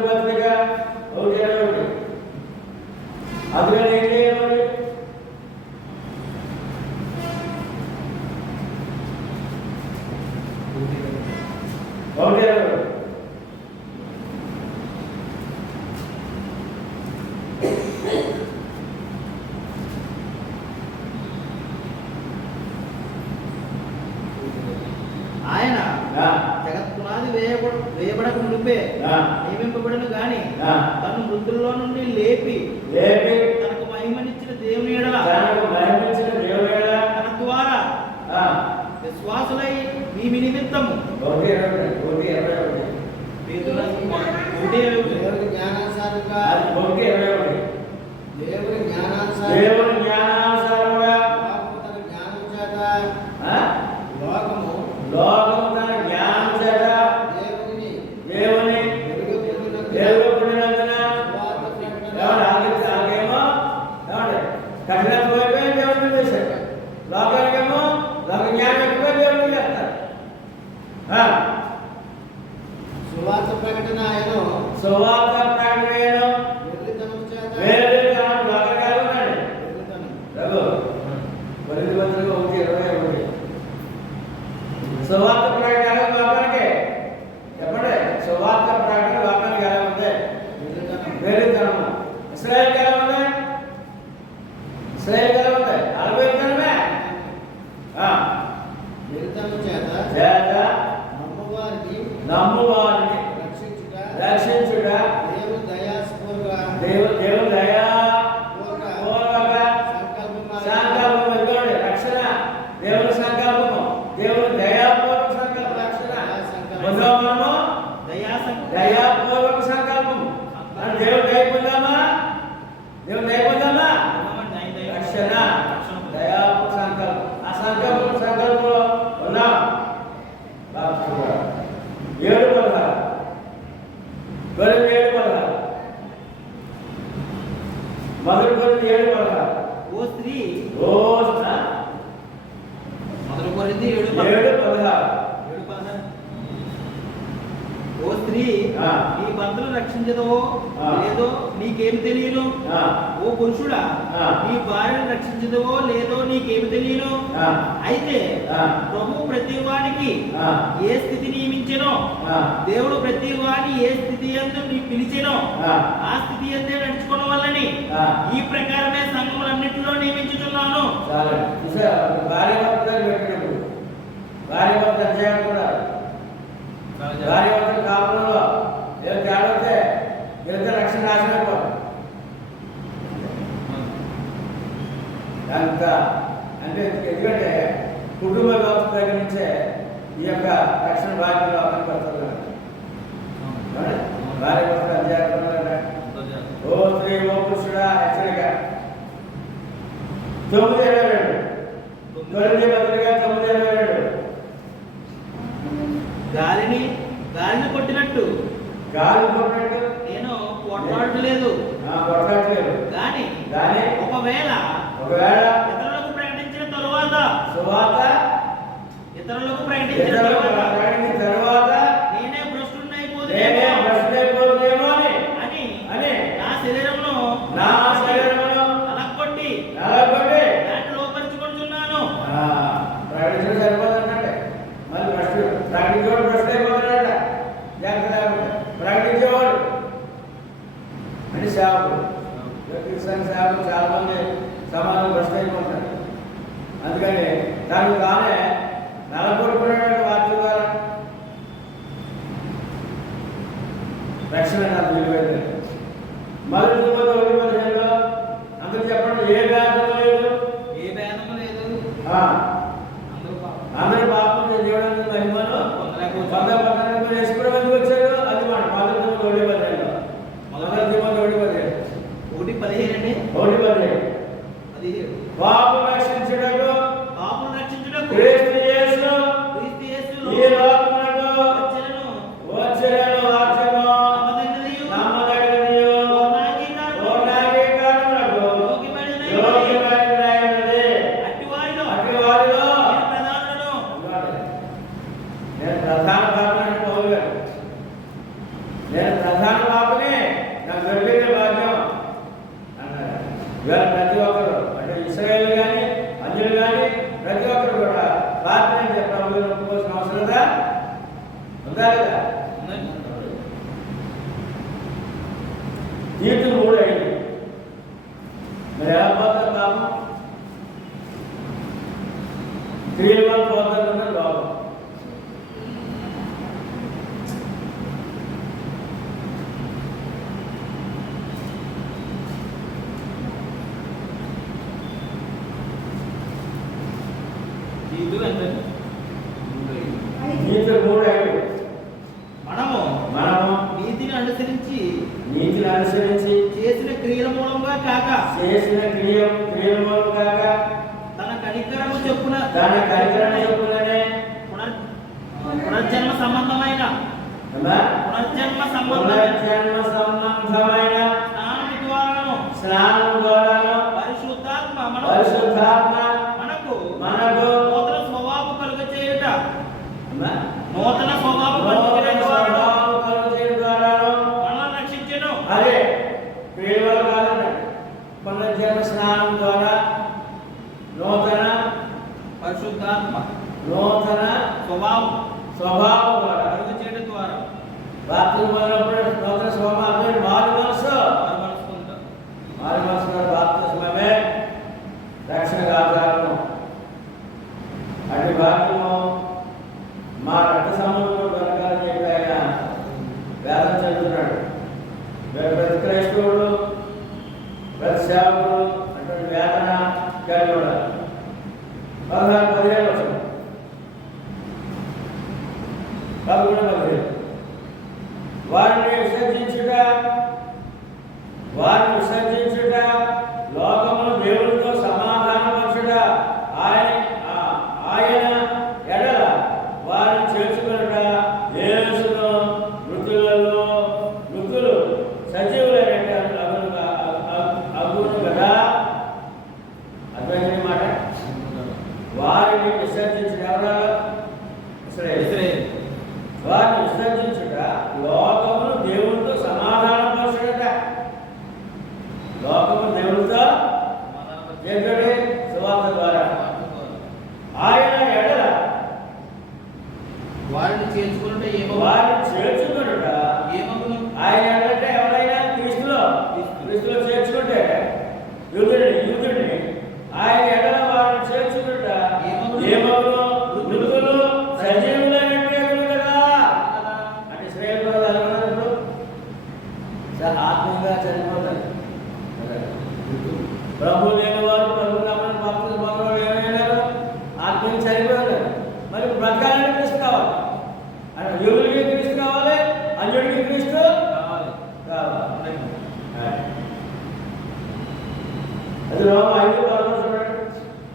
పత్రిక 1:21 అందుకని ఏం చేయాలి? ఆయన జగత్ పునాది వేయబడక మునిపే నియమింపబడిన గాని తను మృతుల్లో నుండి లేపి తనకు మహిమనిచ్చిన దేవుని ఎడల తన ద్వారా విశ్వాసులై మీ నిమిత్తము దేవుని జ్ఞానానుసారంగా లోకము తన జ్ఞానం చేత దేవుని పుట్టినందున ఆగేమో కఠినత్వం అయిపోయి దేవుడిని చేశారు. లోకానికేమో లోక జ్ఞానం ఎక్కువ దేవుడిని చేస్తారు. సువార్త ప్రకటన ఆయన వేరుతనం లోకకాలు ఉన్నాడు. రఘు 1:21 సువార్త ప్రకటన లోకానికి చెప్పండి. సువార్త ప్రకటన లోకానికి ఎలా ఉంది? వేరుతనము. ఇశ్రాయేల్ ఎలా ఉంది? ఇశ్రాయేల్ ఎలా ఉంది? అలవేరుతనమే. చేత నమ్మువారిని రక్షించుట దేవుని దయా పూర్వక సంకల్పం. ఇదిగోండి రక్షణ దేవుని సంకల్పము, దేవుని దయాపూర్వక సంకల్పం. రక్షణ మనము దయాపూర్వక సంకల్పము. దేవుని దయ పొందామా? దేవుని దయ పొందామా? రక్షణ దయాపూర్వక సంకల్పం. ఆ సంకల్పంలో ఉన్నాం. 7:16 మొదటి కొరింథీ 7:16. ఓ స్త్రీ రోజున మొదటి కొరింథీ 7:16. ఓ స్త్రీ నీ భర్తను రక్షించదవో లేదో నీకేమి తెలియను. ఓ పురుషుడా నీ భార్యను రక్షించదవో లేదో నీకేమి తెలియను. అయితే ప్రభు ప్రతి వానికి ఏ స్థితి నియమించెనో, దేవుడు ప్రతి వాని ఏ స్థితి యందు నీ పిలిచెనో ఆ స్థితి యందే నడుచుకోవడం వల్లని ఈ ప్రకారమే సంఘములన్నిటిలో నియమించుచున్నాను. భార్య భర్త పెట్టినప్పుడు భార్య భర్త అధ్యాయం కూడా భార్య భర్త కాపురంలో ఏదో తేడా వస్తే ఏదో రక్షణ నాశనం అయిపోతుంది. అంత అంటే ఎందుకంటే కుటుంబ వ్యవస్థ దగ్గర నుంచే ఈ యొక్క రక్షణ బాధ్యతలు అతను పడుతున్నారు. భార్య భర్త అధ్యాయం ఓ స్త్రీ ఓ పురుషుడా హెచ్చరిక 9:22 కొరింథీ పత్రిక 9:22. గాలిని కొట్టినట్టు నేను పోట్లాడలేదు కానీ ఒకవేళ ఇతరులకు ప్రకటించిన తరువాత నేనే భ్రష్టుడైపోదునేమో అని నా శరీరంలో నలగొట్టి దాన్ని లోపరుచుకుంటున్నాను. ప్రకటించడం సరిపోతుందంటే మళ్ళీ ప్రకటించేవాడు భ్రష్టు అయిపోతాడట. ప్రకటించేవాడు అంటే సేవకుడు. సేవకులు చాలా మంది సమాజం భ్రష్టు అయిపోతాడు. అందుకని దానికి తానే నలగొట్టుకున్నాడు వాక్యం ద్వారా రక్షణ నాకు విలువైంది. మొదటి 1:15 అందరూ చెప్పండి, ఏ భేదము లేదు. అందరి పాపం దేవుడు మహిమను పొందలేకపోతే వేసుకోవడం ఎందుకు వచ్చారు? అది మాట మొదటి 1:15. మొదటి 1:15. 1:15 పాపం రక్షించుటకు క్రీస్తు యేసు ఈ లోకమునకు వచ్చెను వాక్యము నమ్మదగినదియు పూర్ణాంగీకారమునకు యోగ్యమైనది. అట్టి వారిలో నేను ప్రధాన పాపని పౌలు గారు. నేను ప్రధాన పాపని, నాకు దొరికిన భాగ్యం అన్నారు. ఇవాళ ప్రతి ఒక్కరు అంటే ఇశ్రాయేలు కానీ అన్యులు కానీ ప్రతి ఒక్కరు కూడా పాపని ప్రభువుని ఒప్పుకోవాల్సిన అవసరం ఉందా లేదా? తీర్పు 3:5. మరి ఎలా పోతారు పాపం? స్త్రీల వల్ల పోతారు లోపం. నీతి 3:5. మనము నీతిని అనుసరించి చేసిన క్రియల మూలంగా కాక తన కనికరము చెప్పుననే పునర్జన్మ సంబంధమైన స్నానము ద్వారాను పరిశుద్ధాత్మ మనకు నూతన స్వభావం కలుగచేయుట మనల్ని రక్షించెను. అదే క్రియల వల్ల కాదండి. పునర్జన్మ స్నానం ద్వారా నూతన పరిశుద్ధాత్మ నూతన స్వభావం ద్వారా కలుగచేయడం ద్వారా బాప్తిజం మొదలైనప్పుడు నూతన స్వభావం మారు మనసు బాప్తిజమే రక్షణకు ఆధారము. అటు బాప్తిజము మా రక్త సంబంధంలో దొరకాలని చెప్పి ఆయన వేదన చెబుతున్నాడు. ప్రతి క్రైస్తవుడు ప్రతి సేవకుడు అటువంటి వేదన కలిగి ఉండాలి. 16-17 11-15 వారిని లోకము దేవునితో ఏంటంటే సువార్త ద్వారా ఆయన ఎడల వారిని చేర్చుకుంటే వారిని చేర్చుకున్నట ఏమగును? ఆయన ఎడలంటే ఎవరైనా క్రీస్తులో చేర్చుకుంటే యూదుడిని ఆయన ఎడల వారిని చేర్చుకున్నట ఏమగును? మృతులు సజీవులైనట్టు కదా అంటే శ్రేయలు అనుకున్నప్పుడు ఆత్మీయంగా చనిపోతారు. ప్రభు లేని వారు ప్రభు నామమున బాప్తిస్మం పొందినవారు ఏమైనారు? ఆత్మీయంగా చనిపోయారు. మరి బ్రతకాలని క్రీస్తు కావాలి. యూదుడికి క్రీస్తు కావాలి, అన్యుడికి క్రీస్తు కావాలి. అది రోమ 5:11 చూడండి.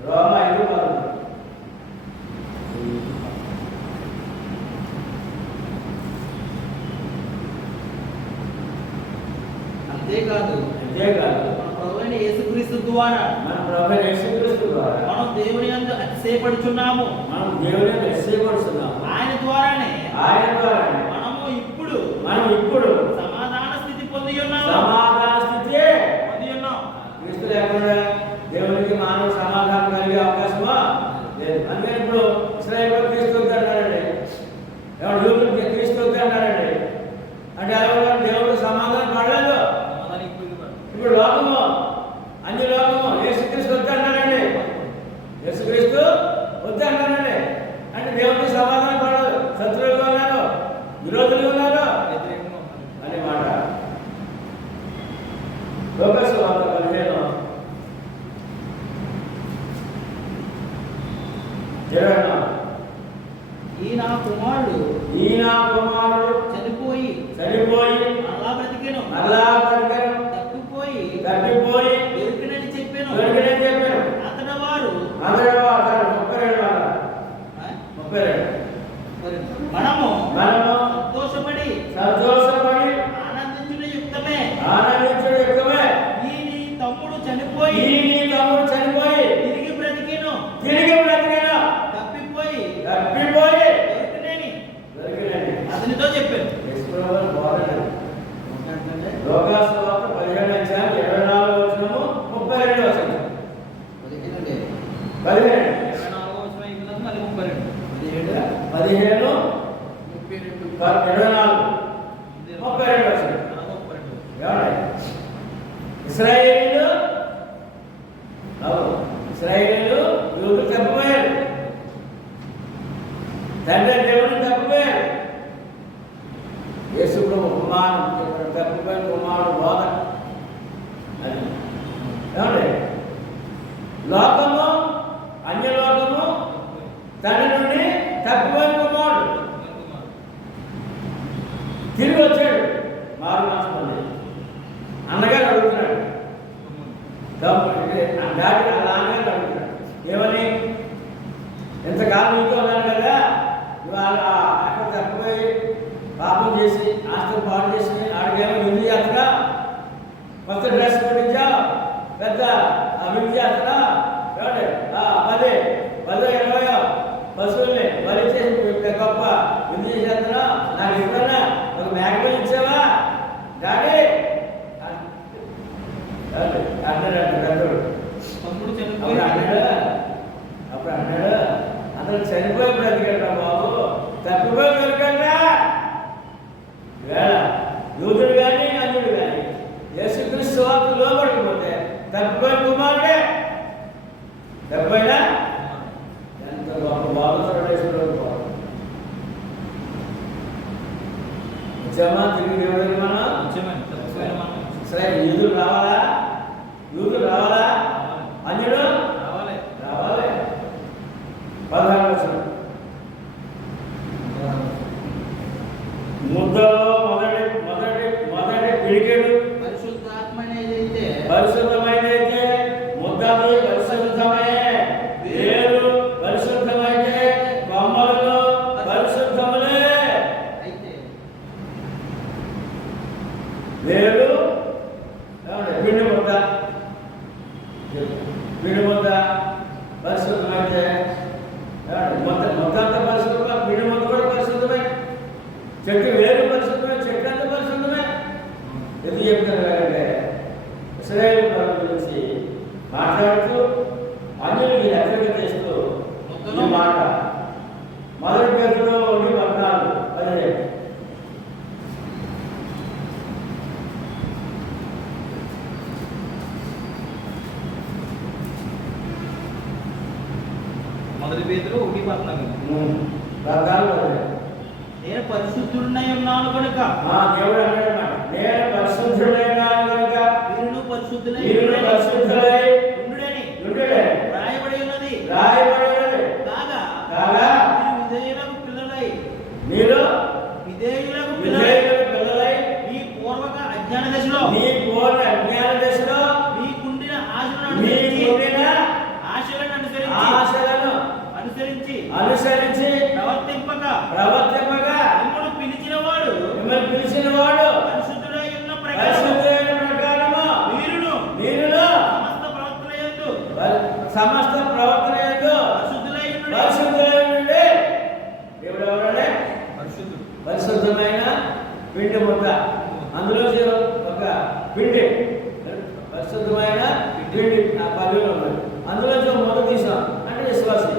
రోమ 5:11. అంతేకాదు మన ప్రభువైన యేసుక్రీస్తు ద్వారా మనం దేవుని యందు అతిశయపడుచున్నాము. ఆయన ద్వారానే మనము ఇప్పుడు సమాధాన స్థితి పొంది ఉన్నాం. క్రీస్తు లేకుండా దేవునికి మానవ సమాధానం కలిగే అవకాశమా లేదు. అందుకని ఇప్పుడు ఇశ్రాయేలు క్రీస్తు అన్నారండి, ఎవరు యూదులకి క్రీస్తు అన్నారండి. అంటే అలా దేవుడు సమాధానం పడలేదు. ఇప్పుడు లోకము అన్ని లోకము యేసుక్రీస్తు వద్దన్నారండి, యేసుక్రీస్తు వద్దన్నారండి. అంటే దేవుడికి సమాధానం పడదు. శత్రువులుగా ఉన్నారు, విరోధులుగా ఉన్నారు అనే మాట. లోకసు వార్త 15:20. ఈ నా కుమారుడు చనిపోయి అలా బ్రతికెను, తప్పిపోయి దొరికినని చెప్పాను. అతడు వారు మనము సంతోషపడి ఆనందించుట యుక్తమే. ఈ నీ తమ్ముడు చనిపోయి తిరిగి బ్రతికెను, తప్పిపోయి దొరికినని అతనితో చెప్పాను. లోకాసు వార్త 17:24-32. 15:24-32. ఇశ్రాయేలీయులు యూదులు తప్పిపోయారు, తండ్రి దేవుడిని తప్పిపోయారు. యేసు ప్రభు కుమారుడు తప్పిపోయిన కుమారుడు బోధ ఏమండి. లోకము అన్యలోకము తండ్రి నుండి తప్పిపోయిన కుమారుడు తిరిగి వచ్చాడు. మారు మాసం అన్నగారు అడుగుతున్నాడు, డాడీ నాన్నగారు అడుగుతున్నాడు ఏమని, ఎంతకాలం మీతో ఉన్నాను కదా, ఇవాళ అక్కడ తప్పిపోయి పాపం చేసి ఆస్తి పాడు చేసి ఆడికేమో విందు చేస్తా, కొత్త డ్రెస్ పెట్టించావు, పెద్ద విందు చేస్తా, 10-20 పశువుల్ని వరించేసి గొప్ప విందు చేసేస్తున్నా, నాకు ఎప్పుడన్నా ఒక మేకలు ఇచ్చావా డాడీ అన్నాడు. పెద్దోడు అప్పుడు అన్నాడు అతను చనిపోయి బ్రతికాడు బాబు, తప్పిపోయి బ్రతికాడా. వేళ యూదుడు కానీ అన్యుడు కానీ యేసుక్రీస్తు వార్త లోబడకపోతే తప్పిపోయిన కుమారుడే. తప్పిపోయినా ఎంత గొప్ప బాగుతాడు వచ్చామా తిరిగి దేవుడికి మనం సరే. యూదులు రావాలా అన్యుడు రావాలి. 16 ముద్దలో మొదటి పిడికెడు పరిశుద్ధమైనదైతే ముద్దది పరిశుద్ధమే. వేరు పరిశుద్ధమైతే కొమ్మలు పరిశుద్ధములే. వేరు పిండి ముద్ద పరిశుద్ధమైతే మొత్తంతా పరిశుద్ధంగా పిండి ముద్ద కూడా పరిశుద్ధమే. చెట్టు వేరు పరిశుద్ధమే, చెట్టు అంతా పరిశుద్ధమే. ఎందుకు చెప్తారు అంటే ఇశ్రాయేలు మొదటి పేతురు 1:14. రకాలు ఉన్నాయి. నేను పరిశుద్ధుడనై ఉన్నాను కనుక దేవుడు అన్నాడన్నమాట, నేను పరిశుద్ధుడై ఉన్నాను కనుక మీరును పరిశుద్ధులై ఉండుడని రాయబడి ఉన్నది. కాగా కాగా మీరు మీరు విధేయులకు విధేయులకు పిల్లలై మీ పూర్వక అజ్ఞాన దశలో మీకుండిన ఆశలను అనుసరించి ప్రవర్తింపక మిమ్మల్ని పిలిచిన వాడు పరిశుద్ధుడై ఉన్న ప్రకారము మీరును సమస్త ప్రవర్తన యందు పరిశుద్ధులై ఉండండి. దేవుడు ఎవరంటే పరిశుద్ధమైన పిండి ముద్ద, అందులో ఒక పిండి పరిశుద్ధమైన పిండి ఆ పల్లెలో ఉన్నది, అందులో ముద్ద తీసాం అంటే విశ్వాసం.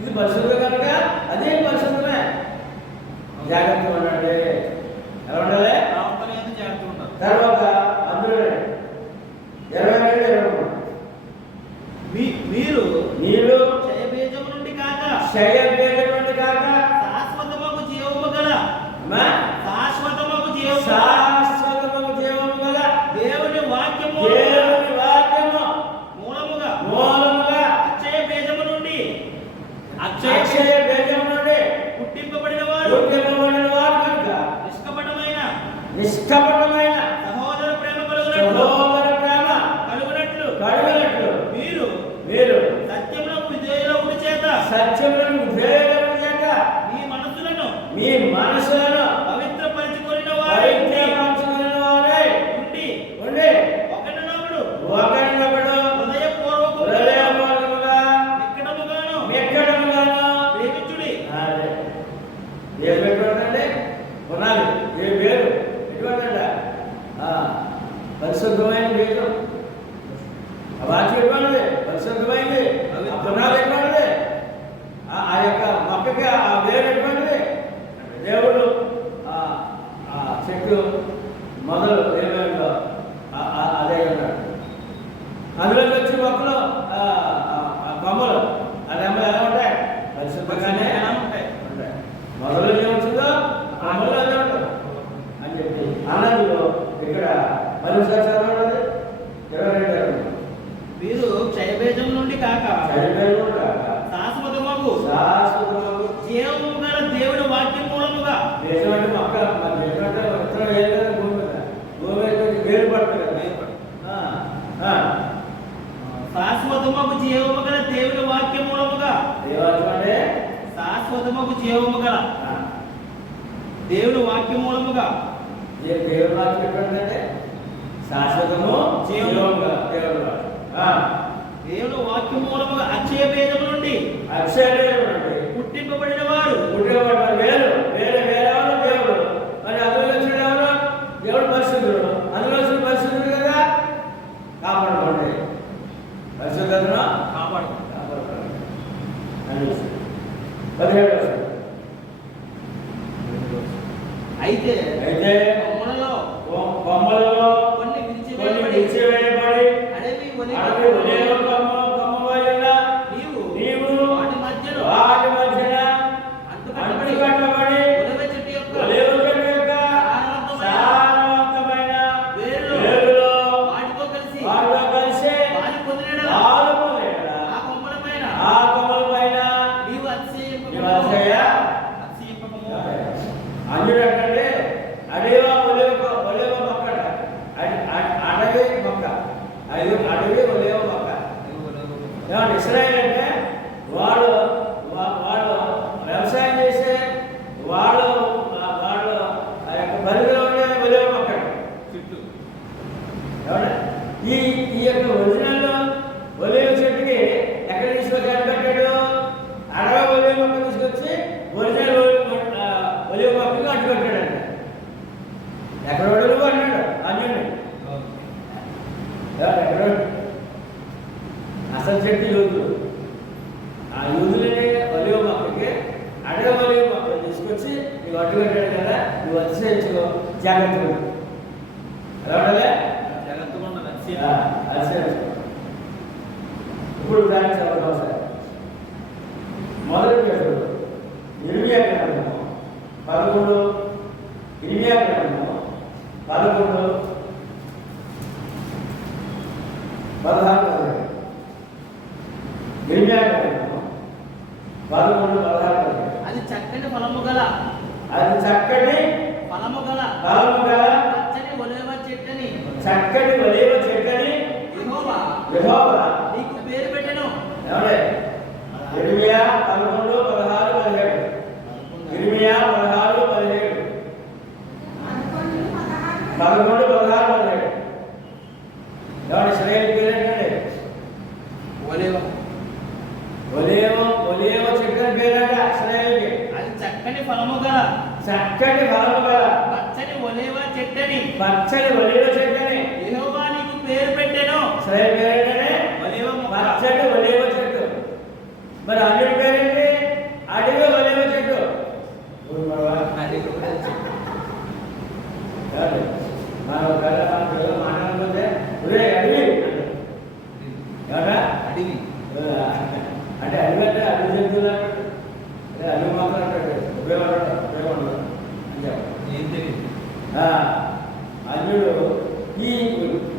ఇది పరిశుద్ధం కనుక అదే పరిశుద్ధమే. జాగ్రత్తగా ఉండండి. ఎలా ఉండాలి? తర్వాత అందులో 22, మీరు మీరు క్షయబీజం నుండి కాక శాశ్వతమగు జీవము గల దేవుని వాక్యము మూలముగా అక్షయ బీజము నుండి పుట్టింపబడిన వారు కనుక నిష్కపటమైన సహోదర ప్రేమ కలుగునట్లు మీరు సత్యములకు విధేయులవుట చేత మీ మనసులను పవిత్రపరచుకొనిన వారై ఉండి ఒకరినొకడు హృదయపూర్వకముగా మెక్కడముగాను ప్రేమించుడి. పరిశుద్ధమైన బీజం, వాక్యం ఎటువంటిది? పరిశుద్ధమైంది. పునాది ఎటువంటిది? ఆ యొక్క మొక్కకి ఆ వేరు ఎటువంటిది? దేవుడు ఆ చెట్టు మొదలు ఏమైందో అదే ఉన్నాడు. అందులోకి వచ్చి మొక్కలు కొమ్మలు అదేమో ఎలా ఉంటాయి? పరిశుద్ధంగానే ఉంటాయి. మొదలు ఏమవుతుందో కొమ్మలు అదే ఉంటారు అని చెప్పి అన్నదిలో ఇక్కడ మరోసారి చదవండి. 22. మీరు క్షయబీజం నుండి కాక శాశ్వతమగు జీవము గల దేవుని వాక్యం మూలముగా మొక్క విత్తనం వేయలేదు భూమి మీద, భూమి వేరు పడుతుంది కదా. శాశ్వతమగు జీవము గల దేవుని వాక్యం మూలముగా శాశ్వతమగు జీవము గల దేవుని వాక్యం మూలముగా దేవుని వాక్యం ఎటువంటిదంటే శాశ్వతము జీవముగా దేవుని వాక్యం మూలముగా అక్షయ బీజము నుండి పుట్టింపబడిన వారు వేరు దేవుడు మరి అందులో వచ్చిన ఎవరు? దేవుడు పరిశుద్ధుడు. అందులో వచ్చిన పరిశుద్ధుడు కదా, కాపాడుకోండి. పరిశుద్ధతను కాపాడుకోండి. 17. అయితే కొమ్మలలో కొన్ని విరిచివేయబడి అడవి ఒలీవ కొమ్మవలె నీవు వాటి మధ్యన అంటుకట్టబడి ఒలీవ చెట్టు యొక్క సారవంతమైన వేరులో వాటితో కలిసి పాలు పొందిన ఆ కొమ్మల పైన నీవు అతిశయింపకము. అందులో అంటే అడవి మొక్క, అడవి మొక్క, అడవి ఒలీవ మొక్క. ఇశ్రాయేల్ అంటే వాళ్ళు వ్యవసాయం చేసే వాళ్ళు ఆ యొక్క పరిధిలో ఉండే ఒలీవ మొక్క చుట్టూ. ఈ యొక్క ఒరిజినల్ ఒలీవ చెట్టుకి ఎక్కడ తీసుకొచ్చి అడ్డుకట్టాడు? అడవి ఒలీవ మొక్క తీసుకొచ్చి ఒరిజినల్ ఒలీవ మొక్కకి అడ్డుకట్టాడంట. ఎక్కడ ఒడుగు అన్నాడు అన్యుడు. ఎక్కడ అసలు చెట్టు యూదులు, ఆ యూదులనే ఒలీవ మొక్కకి అడవి ఒలీవ మొక్కలు తీసుకొచ్చి నీకు అడ్డుకట్టాడు కదా, నువ్వు అతిశయించుకో, జాగ్రత్తగా ఎలా ఉండాలి? అతిశయించుకో. ఇప్పుడు దానికి చదవడం సార్ 11, 16. ఇర్మియా గ్రంథం 11, 16. అది చక్కని ఫలము గల అది చక్కటి ఫలము గల ఫలము గల పచ్చని ఒలీవ చెట్టని చక్కటి ఒలీవ చెట్టని యెహోవా నీకు పేరు పెట్టెను. ఏమండి? ఇర్మియా 11, 16, 17. ఇర్మియా 16, 17. 11, 16, 17. ఏమండి? ఇశ్రాయేలు పేరు ఏంటండి? ఒలీవ. ఒలీవ చెట్టని పేరంట ఇశ్రాయేలుకి. అది చక్కని ఫలము గల చక్కటి ఫలము గల పచ్చని ఒలీవ చెట్టని పచ్చని ఒలీవ చెట్టని యెహోవా నీకు పేరు పెట్టెను. ఇశ్రాయేలు పేరు ఏంటంటే ఒలీవ మొక్క. పచ్చటి ఒలీవ చెట్టు. మరి అన్యుడి పేరేంటి? అడవి ఒలీవ చెట్టు. కాదు. మన ఒకవేళ మన పిల్లలు మాట్లాడకపోతే ఒరే అడవి అంటారు. ఏమన్నా? అడివి. అంటే అడవి అంటే అడవి జంతువులు అంటాడు. అడవి మాత్రం అంటాడు. ఉపయోగం అని చెప్పాలి. ఏం తెలియదు. అన్యుడు ఈ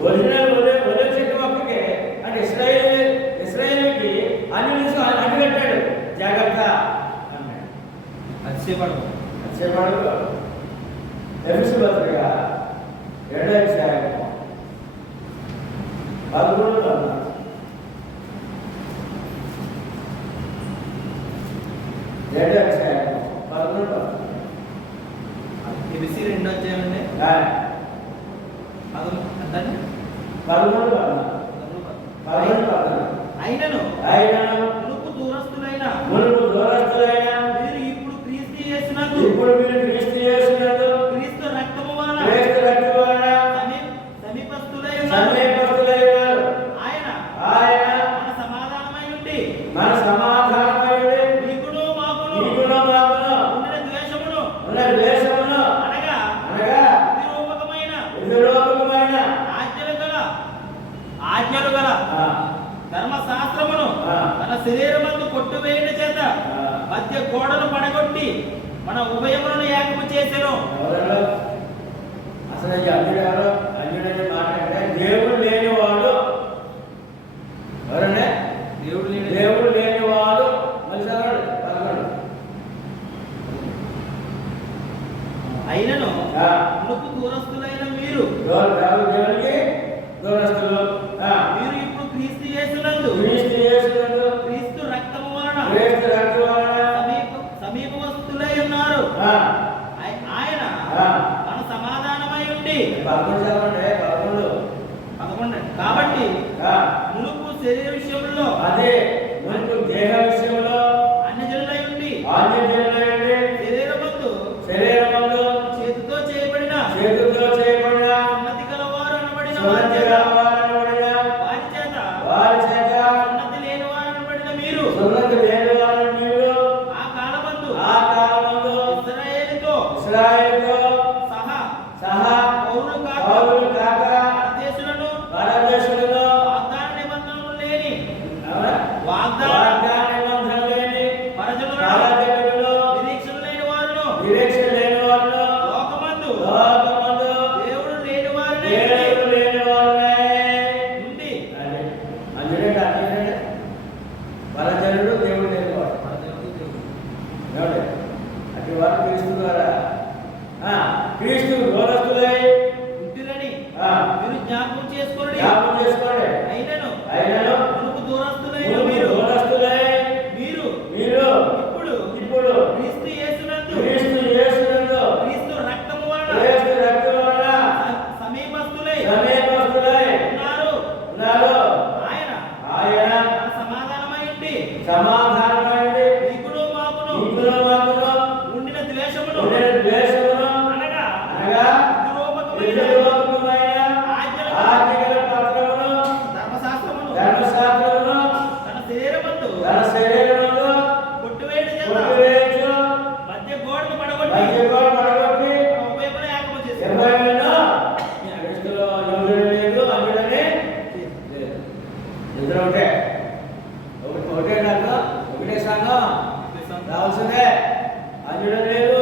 ఒరిజినల్ ఒలివ చెట్టు మొక్కకి అంటే ఇశ్రాయేలుకి అన్యుడు అడ్డుపెట్టాడు. జాగ్రత్త అన్నాడు. అతిశయపడు. అతిశయపడు. ఎఫెసు పత్రిక 2వ అధ్యాయం 11, 14. ఎబిసి 2వ అధ్యాయం అండి. 11, 14. అయినను ఆయనను మునుపు దూరస్తులైన మీరు ఇప్పుడు క్రీస్తు యేసునందు క్రీస్తు రక్తము వలన సమీపస్తులై ఉన్నారు. ఆయన మన సమాధానమై ఉండి మీకును మాకును ఉండిన ద్వేషమును అనగా విరూపకమైన ఆజ్ఞలు గల ధర్మశాస్త్రమును తన శరీరమందు కొట్టువేయుట చేత మధ్య గోడను పడగొట్టి మన ఉభయములను ఏకము చేసెను. అసలు ఈ అన్యుడు ఎవరో? అన్యుడు అనే మాట అంటే దేవుడు లేనివాడు. ఎవరంటే దేవుడు లేనివాడు. మనిషి అన్నాడు. అయినను మునుపు దూరస్తులైన మీరు దేవునికి దూరస్తులు. మీరు ఇప్పుడు క్రీస్తు యేసునందు క్రీస్తు రక్తము వలన సమీపస్తులై ఉన్నారు. ఆయన మన సమాధానమై ఉండి 11 కాబట్టి మునుపు శరీర విషయంలో అదే మనకు దేహ విషయంలో అన్యజనులై ఉండి శరీరమందు చేతితో చేయబడిన ఉన్నతి గలవారు అనబడిన వారి చేత ఉన్నతి లేని వారు అనబడిన మీరు ఆ కాలమందు ఇశ్రాయేలుతో సహా పౌరులు కాక పరదేశులను వాగ్దాన నిబంధనలు లేని ప్రజలను నిరీక్షణ లేని వారును లోకమందు దేవుడు లేని వారిని నుండి పరజనుడు దేవుడు లేనివాడు. అటు వారు క్రీస్తు ద్వారా క్రీస్తు దూరస్తులై ఉంటిరని మీరు జ్ఞాపకం చేసుకోండి. అయినను మునుపు దూరస్తులైన మీరు ఇప్పుడు క్రీస్తు యేసునందు క్రీస్తు రక్తము వలన సమీపస్తులై ఉన్నారు. ఆయన మన సమాధానమై ఉండి మీకును మాకును ఉండిన ద్వేషమును అనగా విరూపకమైన ఆజ్ఞల ధర్మశాస్త్రమును తన శరీరమందు కొట్టువేయుట చేత మధ్య గోడను పడగొట్టి ఉభయములను ఏకము చేసెను. ఒకటే సంఘం రావాల్సిందే. అన్యుడు లేదు.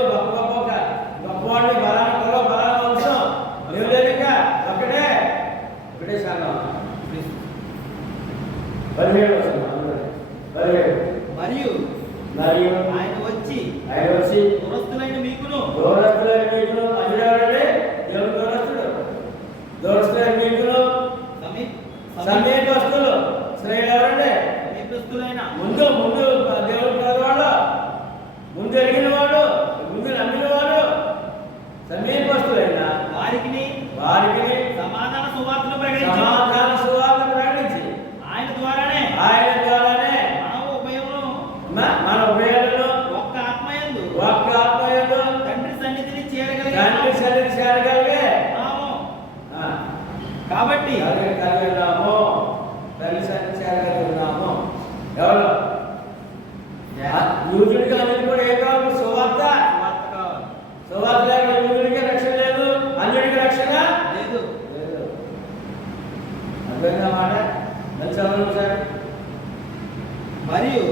గొప్పవాడిని బలాన వంశం 17 వస్తుంది. 17. మరియు మరియు ఆయన వచ్చి దూరస్తులైన మీకును అజుడాడంటే దేవుడు దూరస్తులైన మీకును సమీపస్తులు శ్రేయుడు సమీపస్తులైన ముందు దేవుడు కలవాడు, ముందు ఎరిగిన వాడు, ముందు నమ్మిన వాడు, సమీపస్తులైన వారికి సమాధాన సువార్తను ప్రకటించి ఆయన ద్వారానే మన ఉభయములను ఒక్క ఆత్మయందు తండ్రి సన్నిధిని చేరగలిగే కాబట్టి ఎవరు యూదుడికి అనేది కూడా ఏం కావాలి? సువార్త. సువార్త లేక యూదుడికి రక్షణ లేదు, అన్యుడికి రక్షణ లేదు. అర్థమైందన్నమాట. చదవండి సార్. మరియు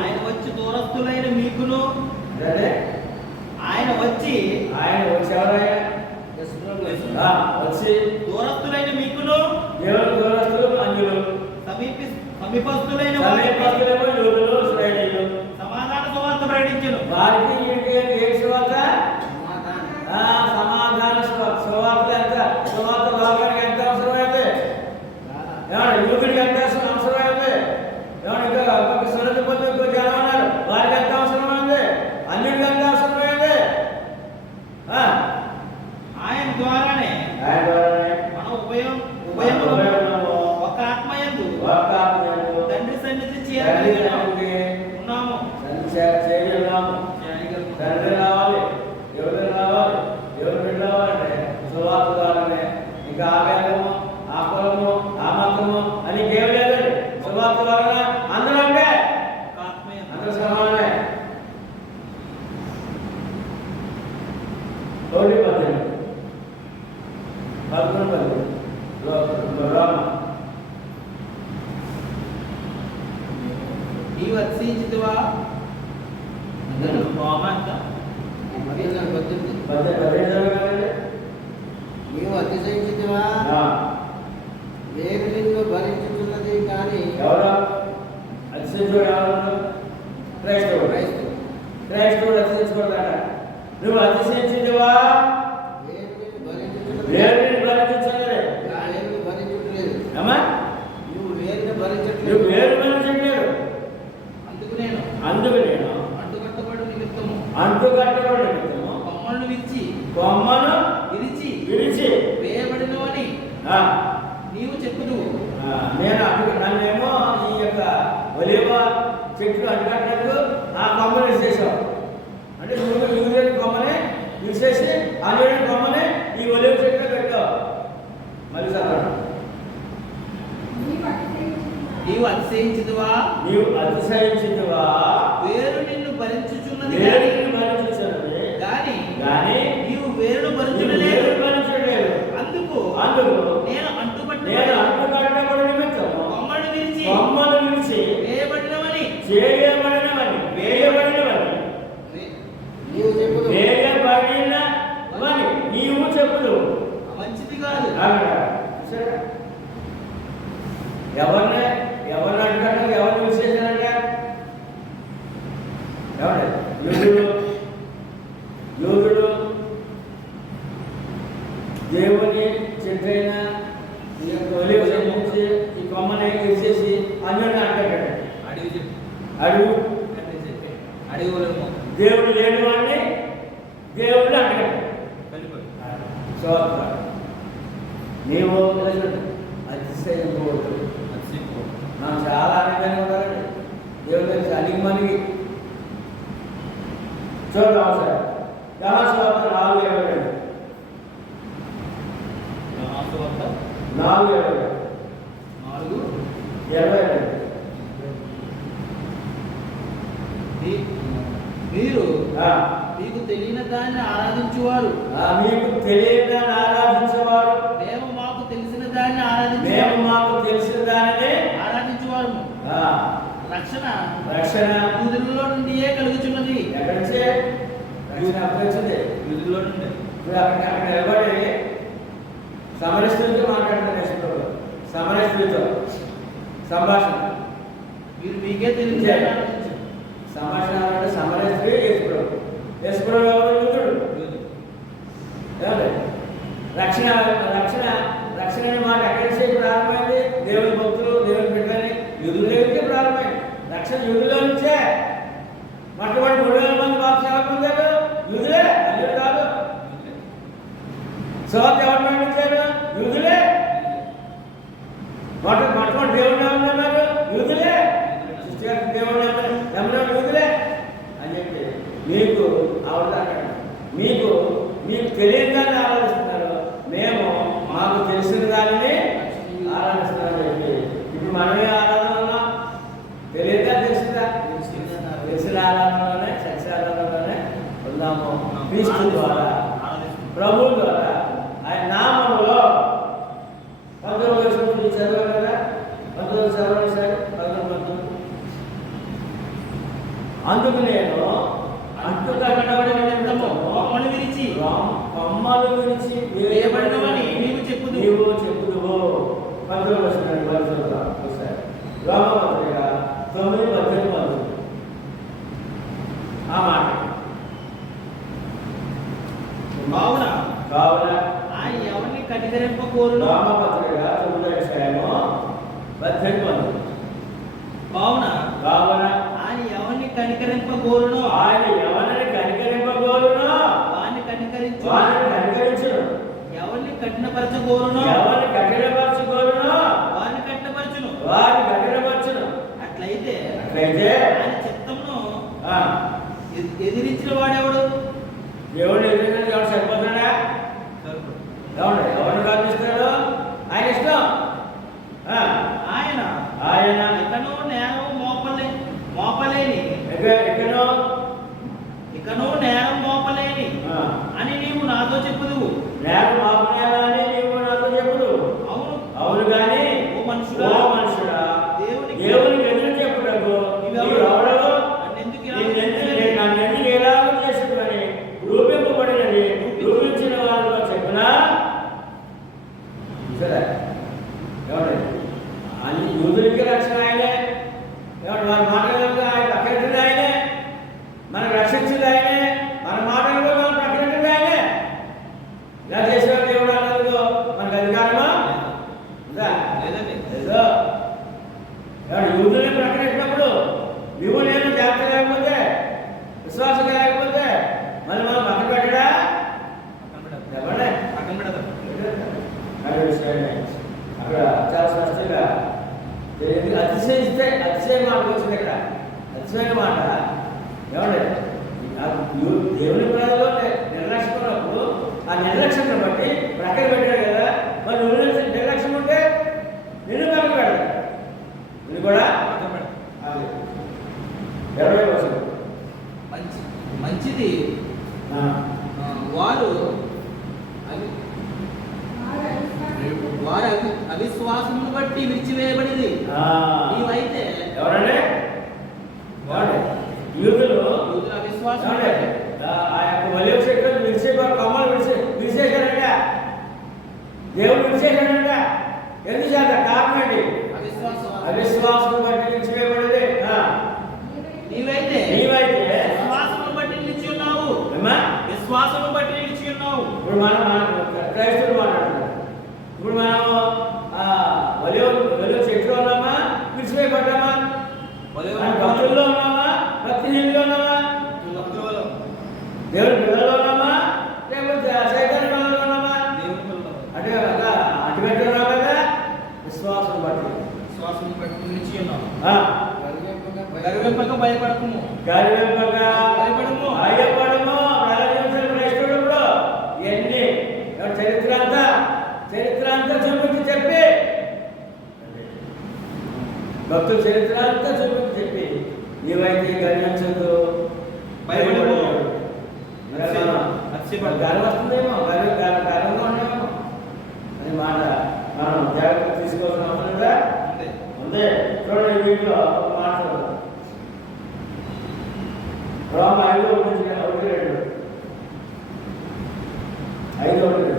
ఆయన వచ్చి దూరస్తులైన మీకును ఆయన వచ్చి వచ్చి దూరస్తులైన మీకును దేవుడు దూరస్తులు అన్యులు సమీపస్తులైన యూదులు శ్రేణులు సమాధాన సువార్త ప్రకటించను. వారికి ఏ సువార్త? సమాధాన సువార్త. ఎంత సువార్త లోకానికి ఎంత అవసరమైతే, యూదుడికి ఎంత అవసరమైతే, ఇంకా ఒక సురత పొంది ఇంకో జనం ఉన్నారు, వారికి ఎంత అవసరమైంది, అన్నిటికీ ఎంత అవసరమైంది. ఆయన ద్వారానే మన ఉభయం ఒక ఆత్మయందు తండ్రి సన్నిధి ఉన్నాము. తండ్రి రావాలి, ఎవరు రావాలి, ఎవరు బిడ్డ రావాలంటే సువార్త ద్వారానే. ఇంకా ఆ వేదము, ఆ కులము, ఆ మతము అని ఏమి లేదండి. సువార్త ద్వారా అందరూ అంటే అందరూ సమానమే. 11 రోమ నీవు అతిశయించితివా? నీవు అతిశయించితివా? నేను నిన్ను భరించుతున్నది కానీ ఎవరు అతిశయించుడు? ఎవరు? క్రైస్తవుడు అతిశయించుకోడట. నువ్వు అతిశయించితివా? వేరుని భరించలేదు. అమ్మా, నువ్వు వేరుని భరించట్లేదు. నువ్వు వేరు భరించట్లేదు. అందుకు నేను అంటుకట్టబడి నిమిత్తము కొమ్మను విరిచి వేయబడినవని నీవు చెప్పుదువు. నన్నేమో ఈ యొక్క ఒలివ చెట్లు అడ్డుకట్టకు ఆ కొమ్మను విశేషం అంటే నువ్వు యూరియన్ కొమ్మని విశేషి అన్యుడి కొమ్మని ఈ ఒలివ చెట్లు పెట్టావు. మళ్ళీ చదవండి. నీవు అతిశయించితివా? వేరు నిన్ను భరించుచున్నది కానీ నీవు వేరును భరించలేదు. అందుకు నేను అంటుకట్టబడి నిమిత్తము కొమ్మను విరిచి వేయబడినవని నీవు చెప్పుదు. మంచిది కాదు. ఎవరిని అంటుకట్ట, ఎవరిని విశేషాలంట? యూదుడు దేవుని చెట్టైన ఈ యొక్క ఒలివ చెట్టు ఈ కొమ్మని విరిచేసి అన్యుడిని అంటుకట్టాడు. అడుగు దేవుడు లేని వాడిని దేవుడు అంటుకట్టాడు. సో నీవు అతిశయించకూడదు. నాకు చాలా ఆనందంగా ఉండాలండి దేవుడు అడిగి మనకి. చూద్దాం సార్. యెహోషువ 4:22 మీరు మీకు తెలియని దాన్ని ఆరాధించువారు. మేము మాకు తెలిసిన దాన్ని ఆరాధించువారు. రక్షణ యూదులలో నుండియే కలుగుచున్నది. యూదులలో నుండి నిలబడి సమరస్తులతో మాట్లాడుతున్నారు. స్త్రీతో సంభాషణ. మీరు మీకే తెలియదు. సంభాషణ అంటే సమర స్త్రీ యేసుప్రభు. యేసుప్రభు ఎవరు? యూదుడు. ఏమండి? రక్షణ రక్షణ రక్షణ అనే మాట ఎక్కడి నుంచి ప్రారంభమైంది? దేవుని భక్తులు, దేవుని బిడ్డలని యూదుల దగ్గరికే ప్రారంభమైంది. రక్షణ యూదుల నుంచే. మొట్టమొదటి 3,000 మంది బాప్తిస్మం పొందారు యూదులే, అన్యులు కాదు. సువార్త ఎవరు ప్రకటించారు? యూదులే. మొట్టమొదటి దేవుడు ఎవరు అన్నారు? యూదులే. సృష్టికర్త దేవుడు ఎవరు? యూదులే అని చెప్పి మీకు అవతారం, మీకు తెలియని దాన్ని ఆరాధిస్తున్నారు, మేము మాకు తెలిసిన దానిని ఆరాధిస్తున్నామని చెప్పి. ఇప్పుడు మనమే ఆరాధన ఉన్నాం. తెలియదా? తెలిసిందా? తెలిసిన ఆరాధనలోనే, సత్య ఆరాధనలోనే ఉన్నాము. క్రీస్తు ద్వారా, ప్రభు ద్వారా, ఆయన నామములో. 19వ వచనం చదవాలి కదా, 19వ చదవండి సార్. 19. అందుకు నేను కొమ్మలు విరిచి కొమ్మలు విరిచి వేయబడినవని నీవు చెప్పుదువు. 19వ వచనాన్ని ఒకసారి రోమపత్రిక 9:18 ఆ మాట. కావున ఆయన ఎవరిని కనికరింపకోరును. రోమపత్రిక 9:18. కావున ఆయన ఎవరిని కనికరింపకోరును. ఆయన ఎవరిని కనికరింపగోరునో వారిని కనికరించును. ఎవరిని కఠినపరచకోరును. ఎవరిని కఠినపరచుకోరునో వారిని కఠినపరచును. అట్లయితే ఆయన చిత్తమును ఎదిరించిన వాడెవడు? దేవుడు ఎదురుగా ఎవరు సరిపోతున్నాడా? ఎవరిని ప్రార్థిస్తాడు? ఆయన ఇష్టం. ఆయన ఇకను నేరం మోపలేని ఇకను నేరం మోపలేని అని నీవు నాతో చెప్పుదువు. నేరం మోపలేని నీవు నాతో చెప్పుదు. అవును కానీ ఓ మనుషుడా దేవునికి ఎదురు చెప్పుటకు నీవు ఎవడో నన్ను ఎందుకు ఎలాగో చేసుకుని రూపింపబడినది రూపించిన వారిలో చెప్పునా? సరే ఎవరు అని యూదులకి రక్షణ ఆయనే. ఎవరు వారి మాటలకు ఆయన ప్రకటించింది ఆయనే, మనకు రక్షించింది ఆయనే, మన మాటలకు మనం ప్రకటించింది ఆయనే. ఇలా చేసిన దేవుడు అన్నందుకు మనకు అధికారమా? లేదో. ఎవరు యూదుల్ని ప్రకటించినప్పుడు నువ్వు నేను జాగ్రత్త లేకపోతే, విశ్వాసం లేకపోతే మళ్ళీ మనం పక్కన పెట్టడా? చెప్పండి. అక్కడ చాలా స్పష్టంగా అతిశయ మాట వచ్చింది. ఇక్కడ అతిశయ మాట ఏమండి? దేవుని ప్రజల్లో నిర్లక్ష్యమైనప్పుడు ఆ నిర్లక్ష్యం బట్టి ప్రక్కన పెట్టాడు కదా. మరి నువ్వు నిర్లక్ష్యం ఉంటే నిన్ను పక్కన పెడతాడు, నిన్ను కూడా 20%. మంచిది. వారు అవిశ్వాసమును బట్టి విడిచివేయబడింది. నీవైతే ఎవరండి? యూదులు అవిశ్వాసం ఆ యొక్క బలి చెట్లు విడిచే కొమ్మలు విడిచేశారంట. దేవుడు విడిచేశాడంట. ఎందుచేత? కారణం ఏంటి? అవిశ్వాసం బట్టి విడిచివేయబడింది. నీవైతే విశ్వాసమును బట్టి నిలిచి ఉన్నావు. విశ్వాసమును బట్టి నిలిచి ఉన్నావు. ఇప్పుడు మనం క్రైస్తవులు మాట్లాడుతున్నాం. ఇప్పుడు మనం బలి చెట్లు ఉన్నామా? విడిచివేయబడ్డామా? భక్తుల్లో ఉన్నామా? భక్తిహీనుల్లో ఉన్నామా? దేవుని పిల్లల్లో ఉన్నామా? లేకపోతే సైతాన్ పిల్లల్లో ఉన్నామా? అంటే అటువైపు ఉన్నాం కదా. విశ్వాసం బట్టి నిలిచి ఉన్నావు. గర్వింపక భయపడము. భయపడము. క్రైస్తవుడు ఇవన్నీ చరిత్ర అంతా చూపించి చెప్పి, భక్తుల చరిత్ర అంతా చూపించి చెప్పి నీవైతే గర్వించదు, భయపడము. గర్వం వస్తుందేమో, గర్వంగా ఉండేమో అని మాట మనం జాగ్రత్త తీసుకోవాల్సిన అవసరం లేదా? ఉంది. చూడండి, వీటిలో ఒక మాట రోమ 5:1-2. 5:1-2.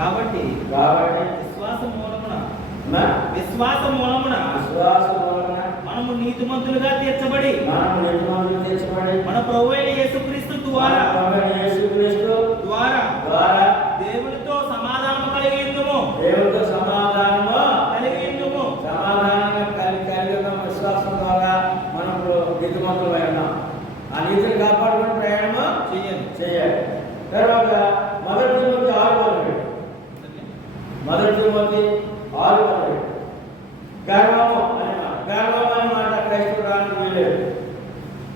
కాబట్టి కాబట్టి విశ్వాస మూలమున నా విశ్వాస మూలమున విశ్వాసం వలన మనము నీతిమంతులుగా తీర్చబడి మనం నిర్మాణం తెచ్చబడి మన ప్రభువైన యేసుక్రీస్తు ద్వారా యేసుక్రీస్తు ద్వారా ద్వారా దేవునితో సమాధానము కలిగి ఉందుము దేవుడితో సమాధానము సమాధానంగా కలిగి ఉన్న విశ్వాసం ద్వారా మనం నీతిమంతులమై ఉన్నాం. ఆ నీతిని కాపాడుకుని ప్రయాణము చేయాలి. తర్వాత మొదటి తిమోతి 6:17 గర్వము అనే మాట క్రైస్తవుడు రానికి వీలేదు.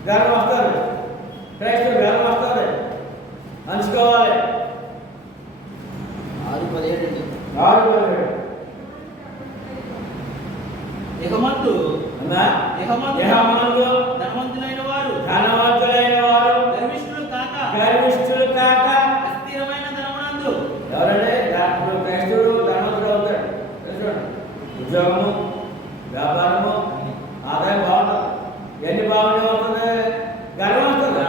గర్వం వస్తుంది, క్రైస్తవుడు గర్వం వస్తుంది, అంచుకోవాలి. 6:17 ఇహమందు ధనవంతులైన వారు గర్విష్ఠులు కాక అస్థిరమైన ధనమునందు ఎవరంటే ఇప్పుడు క్రైస్తవుడు ధనవంతుడు అవుతాడు. ఉద్యోగము, వ్యాపారము, ఆదాయం బాగుంటుంది. ఎన్ని బాగుంటే అవుతుంది, గర్వం వస్తుంది.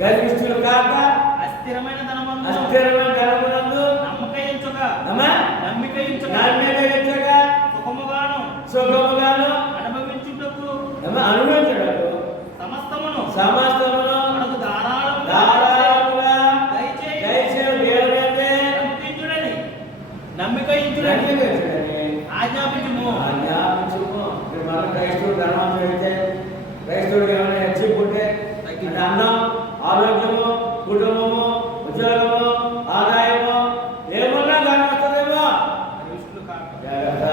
గర్విష్ఠులు కాక అస్థిరమైన ధనమునందు నమ్మికయించగా సుఖముగాను అనుభవించుటకు సమస్తమును మనకు ధారాళముగా దయచేయు దేవుడైతే నమ్మికయించుడని ఆజ్ఞాపించుము. మన క్రైస్తవుడు ధనవంతుడు అయితే క్రైస్తవుడికి ఏమైనా హెచ్చింపుంటే అన్నం, ఆరోగ్యము, కుటుంబము, ఉద్యోగము, ఆదాయము ఏమన్నా దాని వస్తుందేమో జాగ్రత్త.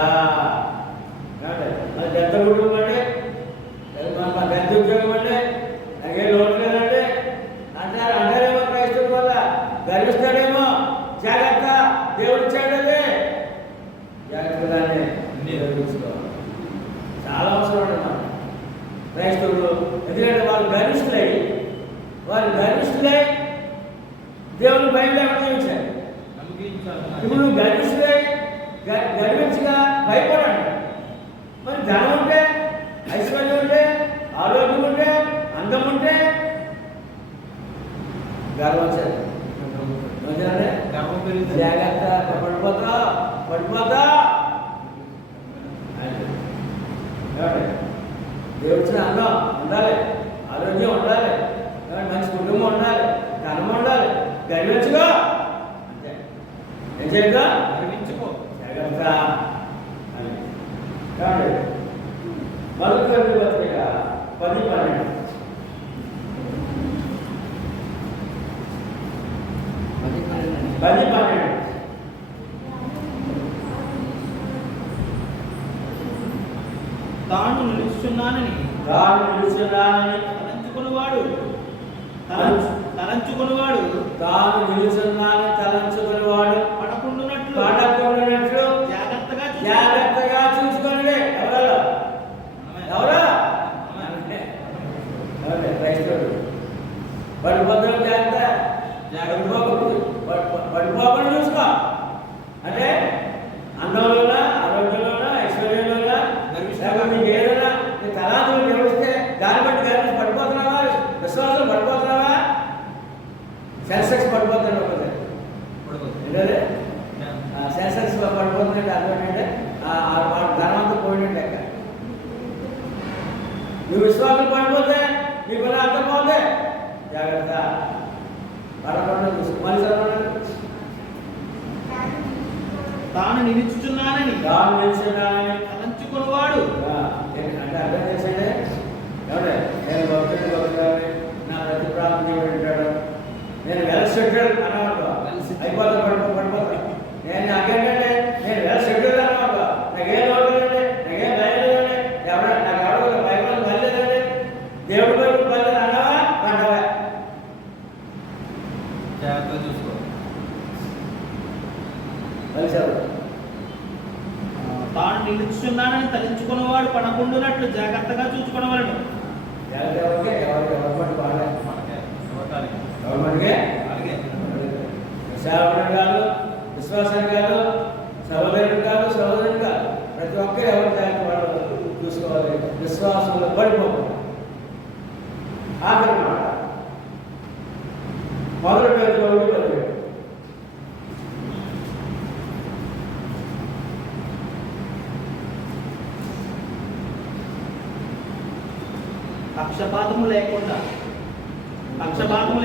పెద్ద కుటుంబం అంటే పెద్ద ఉద్యోగం అంటే నాకే లోటు లేదంటే అంటారేమో క్రైస్తవుడి వల్ల గర్విస్తాడేమో. జాగ్రత్త, దేవుడు ఇచ్చాడు. జాగ్రత్తగానే నిర్వహించుకోవాలి. చాలా అవసరం అంటున్నాను క్రైస్తవులు. ఎందుకంటే వాళ్ళు గర్విష్ఠులై దేవుని భయం లేకుండా జీవించారు. ఇప్పుడు నువ్వు గర్వించగా భయపడండి. మరి ధనం ఉంటే, ఐశ్వర్యం ఉంటే, ఆరోగ్యం ఉంటే, అందం ఉంటే గర్వం చేయాలి. జాగ్రత్త, పడిపోతా. దేవుడిచిన అందం ఉండాలి, ఆరోగ్యం ఉండాలి, మంచి కుటుంబం ఉండాలి, ధనం ఉండాలి. గర్వించుకో, అంతే. ఏం చేయగా గర్వించుకో, జాగ్రత్త. కాబట్టి మరొక పత్రిక 10:12 తాను నిలుచున్నానని తలంచుకునివాడు పడకుండునట్లు జాగ్రత్తగా చూసుకొని. ఎవరా క్రైస్తవుడు పడిపోతాడు. పడిపోకుండా చూసుకో. అంటే అందంలోనా, ఆరోగ్యంలోనా, ఐశ్వర్యంలోనా, మీకు ఏదైనా తలాంతులు గెలిస్తే దాన్ని బట్టి గర్వించి పడిపోతున్నావా? విశ్వాసం పడిపోతున్నావా? సెన్సెక్స్ పడిపోతాడు ఒకసారి. ఏంటంటే సెన్సెక్స్ పడిపోతుందంటే అర్థం ఏంటంటే ధనవంతం పోయినట్టు లెక్క. నువ్వు విశ్వాసం పడిపోతే నీకు అర్థం పోతే జాగ్రత్త, పడకుండా చూసుకో. మళ్ళీ తాను నిలుచుచున్నానని తలంచుకునివాడు అంటే అర్థం చేసండి. ఎవడే నేను భక్తుడు, నా ప్రతి ప్రాంతం వింటాడు, నేను వెల్ సెటిల్డ్ అన్నమాట. అయిపోతా పడిపోతా. నేను నాకేంటంటే నేను వెల్ సెటిల్డ్ అన్నమాట. నాకేం అవ్వలేదండి, నాకేం భయం లేదండి, నాకు ఎవరు భయం పర్లేదండి, దేవుడు వైపు పర్లేదు అన్నావా అంటావా? జాగ్రత్తగా చూసుకో. తాను నిలుచున్నానని తలంచుకున్నవాడు పడకుండునట్లు జాగ్రత్తగా చూసుకునవలెను. సేవకుడు కాదు, విశ్వాసం కాదు, సహోదరుడు కాదు, సహోదరుడు కాదు, ప్రతి ఒక్కరు ఎవరు జాగ్రత్త చూసుకోవాలి. విశ్వాసంలో పడిపోవాలి. ఆఖరి మాట 1 Peter 1:17 పక్షపాతము లేకుండా పక్షపాతం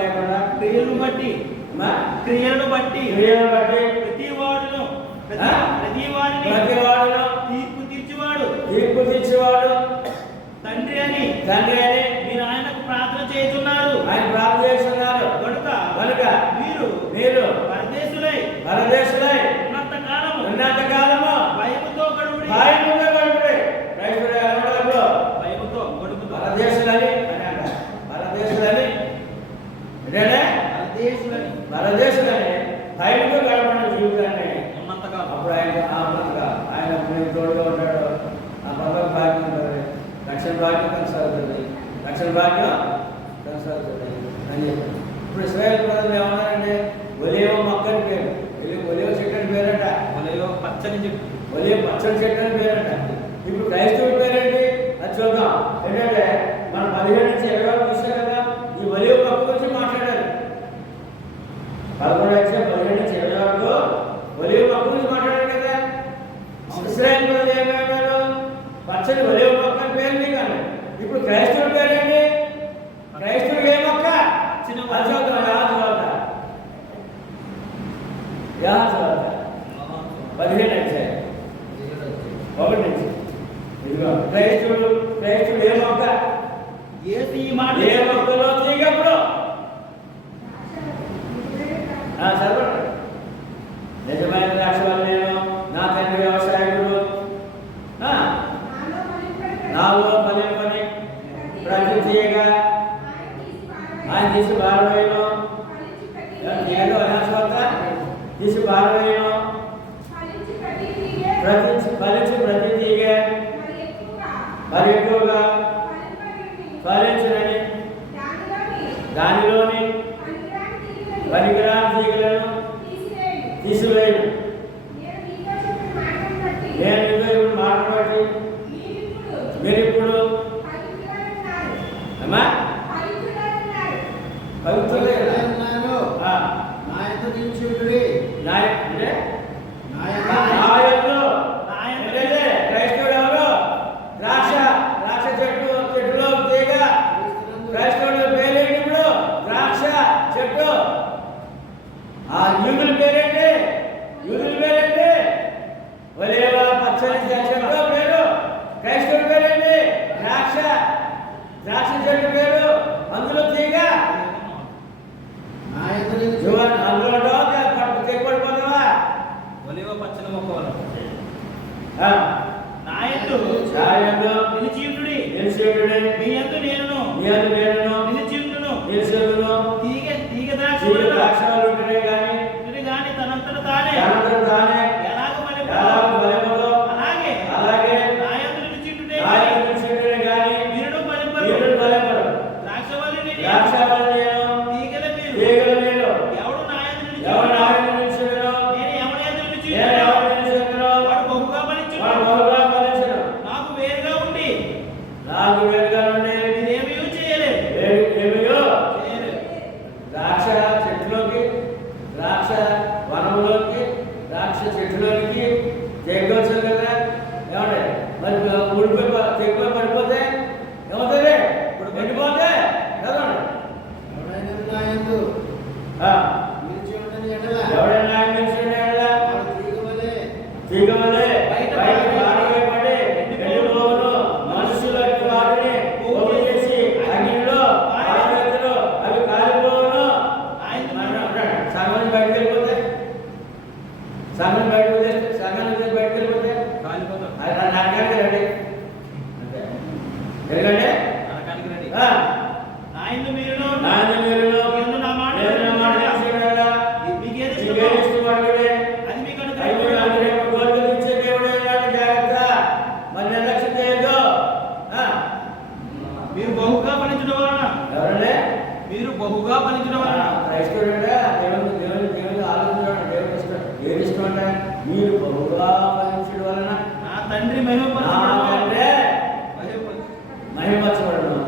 లేకుండా క్రియలను బట్టి అమ్మా, క్రియలను బట్టి క్రియలను బట్టి ప్రతి వాడును ఆ? ప్రతి వాడిని ప్రతి వాడును తీర్పు తీర్చువాడు తీర్పు తీర్చేవాడు తండ్రి అని తండ్రి అని మీరు ఆయనకు ప్రార్థన చేస్తున్నారు ఆయన ప్రార్థన చేస్తున్నారు. కనుక కనుక మీరు మీరు పరదేశులై పరదేశులై ఉన్నంత కాలము ఉన్నంత కాలము భయముతో గడుపుడి భయముగా గడుపుడి. క్రైస్తవుడు అనడంలో భయముతో గడుపుతో పరదేశులని అని అంటారు. పరదేశులని ఏంటంటే పరదేశులని పరదేశులని భయముగా గడపడిన జీవితాన్ని ఉన్నంత కాలం అప్పుడు ఆయన మీకు తోడుగా ఉంటాడు. ఆ పదవి భాగ్యం ఉంటుంది, రక్షణ భాగ్యం కొనసాగుతుంది, రక్షణ భాగ్యం కొనసాగుతుంది అని చెప్పారు. ఇప్పుడు ఇస్రాయేల్ ప్రజలు ఏమన్నారంటే ఒలివ మొక్కని పేరు, ఒలివ చెట్టు అని పేరట, ఒలివ పచ్చని చెట్టు, ఒలివ పచ్చని చెట్టు అని పేరట. ఇప్పుడు క్రైస్తవుడి పేరేంటి అది చూద్దాం. ఏంటంటే మనం 15 నుంచి 20 వరకు చూసాం కదా, ఈ ఒలివ మొక్క గురించి మాట్లాడారు. 11 నుంచి 15 నుంచి 20 వరకు ఒలివ మొక్క గురించి మాట్లాడారు కదా. ఇశ్రాయేల్ ప్రజలు ఏమంటారు? పచ్చని ఒలివ మొక్క అని పేరు నీకు అన్నారు. ఇప్పుడు క్రైస్తవుడి పేరేంటి? క్రైస్తవుడు ఏ మొక్క? అది చూద్దాం. యాజవాద 15 నుంచి 1 నుంచి ఇదిగో క్రైస్తవుడు ఏ మొక్క? యేసు ఈ మాట ఏ మొక్కలో తీగప్పుడు చదవండి. నిజమైన ద్రాక్షవల్లి నేను, నా తండ్రి వ్యవసాయకుడు, నాలో ఫలింపని ప్రతి తీగ ఆయన తీసి బారవేయను, తీగలో అనాశ్వత తీసి బారవేయను, ఫలించి ప్రతి తీగ మరి ఎక్కువగా ఫలించనని దానిలోని పనికిరాని తీగలను తీసివేయను. నేను ఇప్పుడు మాట్లాడి మీరు ఇప్పుడు అమ్మా పవిత్రులే కదా. అంటే నాయకులు అంటే క్రైస్తవుడు ఎవరు? ద్రాక్ష చెట్టులో తీగ. క్రైస్తవుడు పేరేంటి ఇప్పుడు? ద్రాక్ష చెట్టు. ఆ యూదుల పేరేంటి? ఒలివ పచ్చని చెట్టు పేరు. క్రైస్తవుడి పేరేంటి? ద్రాక్ష చెట్టు పేరు. అందులో తీగ. అందులో తెగబడిపోతావా? ఒలివ పచ్చని మొక్క వలన ఆ, నాయందు నాయందు నిలిచియుండుడి. మీ యందు నేనును నిలిచియుండును. తీగ ద్రాక్షలు ఉంటేనే కానీ గాని తనంతట తానే ఎలాగ ఫలింపదు. అలాగే నాయందు నిలిచియుండుటే కానీ వీరుడు ఫలింపరు. ద్రాక్షవల్లిని నేను, తీగల మీరు తీగలు నేను. ఎవడు నాయందు ఎవరు నిలిచియుండునో నాయందు నిలిచియుండునో, నేను ఎవరి యందు నేను నిలిచియుండునో ఎవరు నిలిచియుండునో, వాడు బహుగా ఫలించును. వాడు బహుగా ఫలించును. నాకు వేరుగా ఉండి నాకు వేరుగా నుండి నేనేమీ చేయలేదు. ఏమియో ద్రాక్ష చెట్టులోకి, ద్రాక్ష వనంలోకి, ద్రాక్ష చెట్టులోకి చేకవచ్చు కదా. ఏమంటే మరి ఊడిపోయి తెగిపోయి పడిపోతే ఏమవుతుంది? ఎండిపోతే కదండి. ఎవడైనా ఆయన నిలిచిన తీగ వలె బయట పారవేయబడి ఎండిపోవును. మనుషులకి వారిని పోగు చేసి అగ్నిలో పారవేయుదురు, అవి కాలిపోవును. సగం బయటకు వెళ్ళిపోతే అది నరకానికి రండి. ఎందుకంటే నరకానికి రండి. నాయన మీరు ఎందు నా మాట మీకేది ఇష్టపడే అది మీకు గోల్కొలిచ్చే దేవుడే జాగ్రత్త. మరి నిర్లక్ష్యం చేయొద్దు. మీరు బహుగా ఫలించడం వలన ఎవరంటే క్రైస్తవుడు అంటే దేవుని ఆలోచించడం. దేవుని ఇష్టం. ఏది ఇష్టం అంటే మీరు బహుగా ఫలించడం వలన నా తండ్రి మహిమపరచబడను.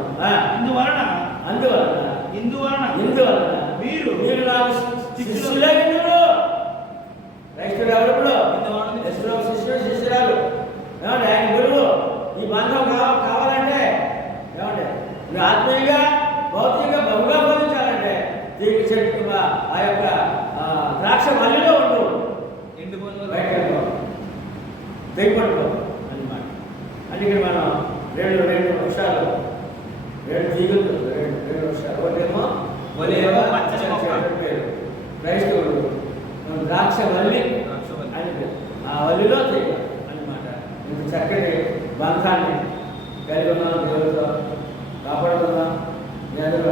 ఇందువలన మీరు నాకు శిష్యులైనరు. క్రైస్తవుడు ఎవరు? శిష్యురాలు. ఆయన గురువు. ఈ బంధం కావాలంటే ద్రాక్ష వల్లిలో ఉండు, బయట వెళ్ళిపో, తెగిపడిపో అన్నమాట. అందుకని మనం రెండు వృక్షాలు, రెండు తీగులు, రెండు వృక్షాలు. ఒకటేమో ఒలీవ, పచ్చని మొక్క. పేరు క్రైస్తవుడు ద్రాక్ష వల్లి అని పేరు. ఆ వల్లిలో తీగ అన్నమాట. ఇంత చక్కటి బంధాన్ని కలిగి ఉన్నాం, దేవుడితో కాపాడుకుందాం. మీ అందరూ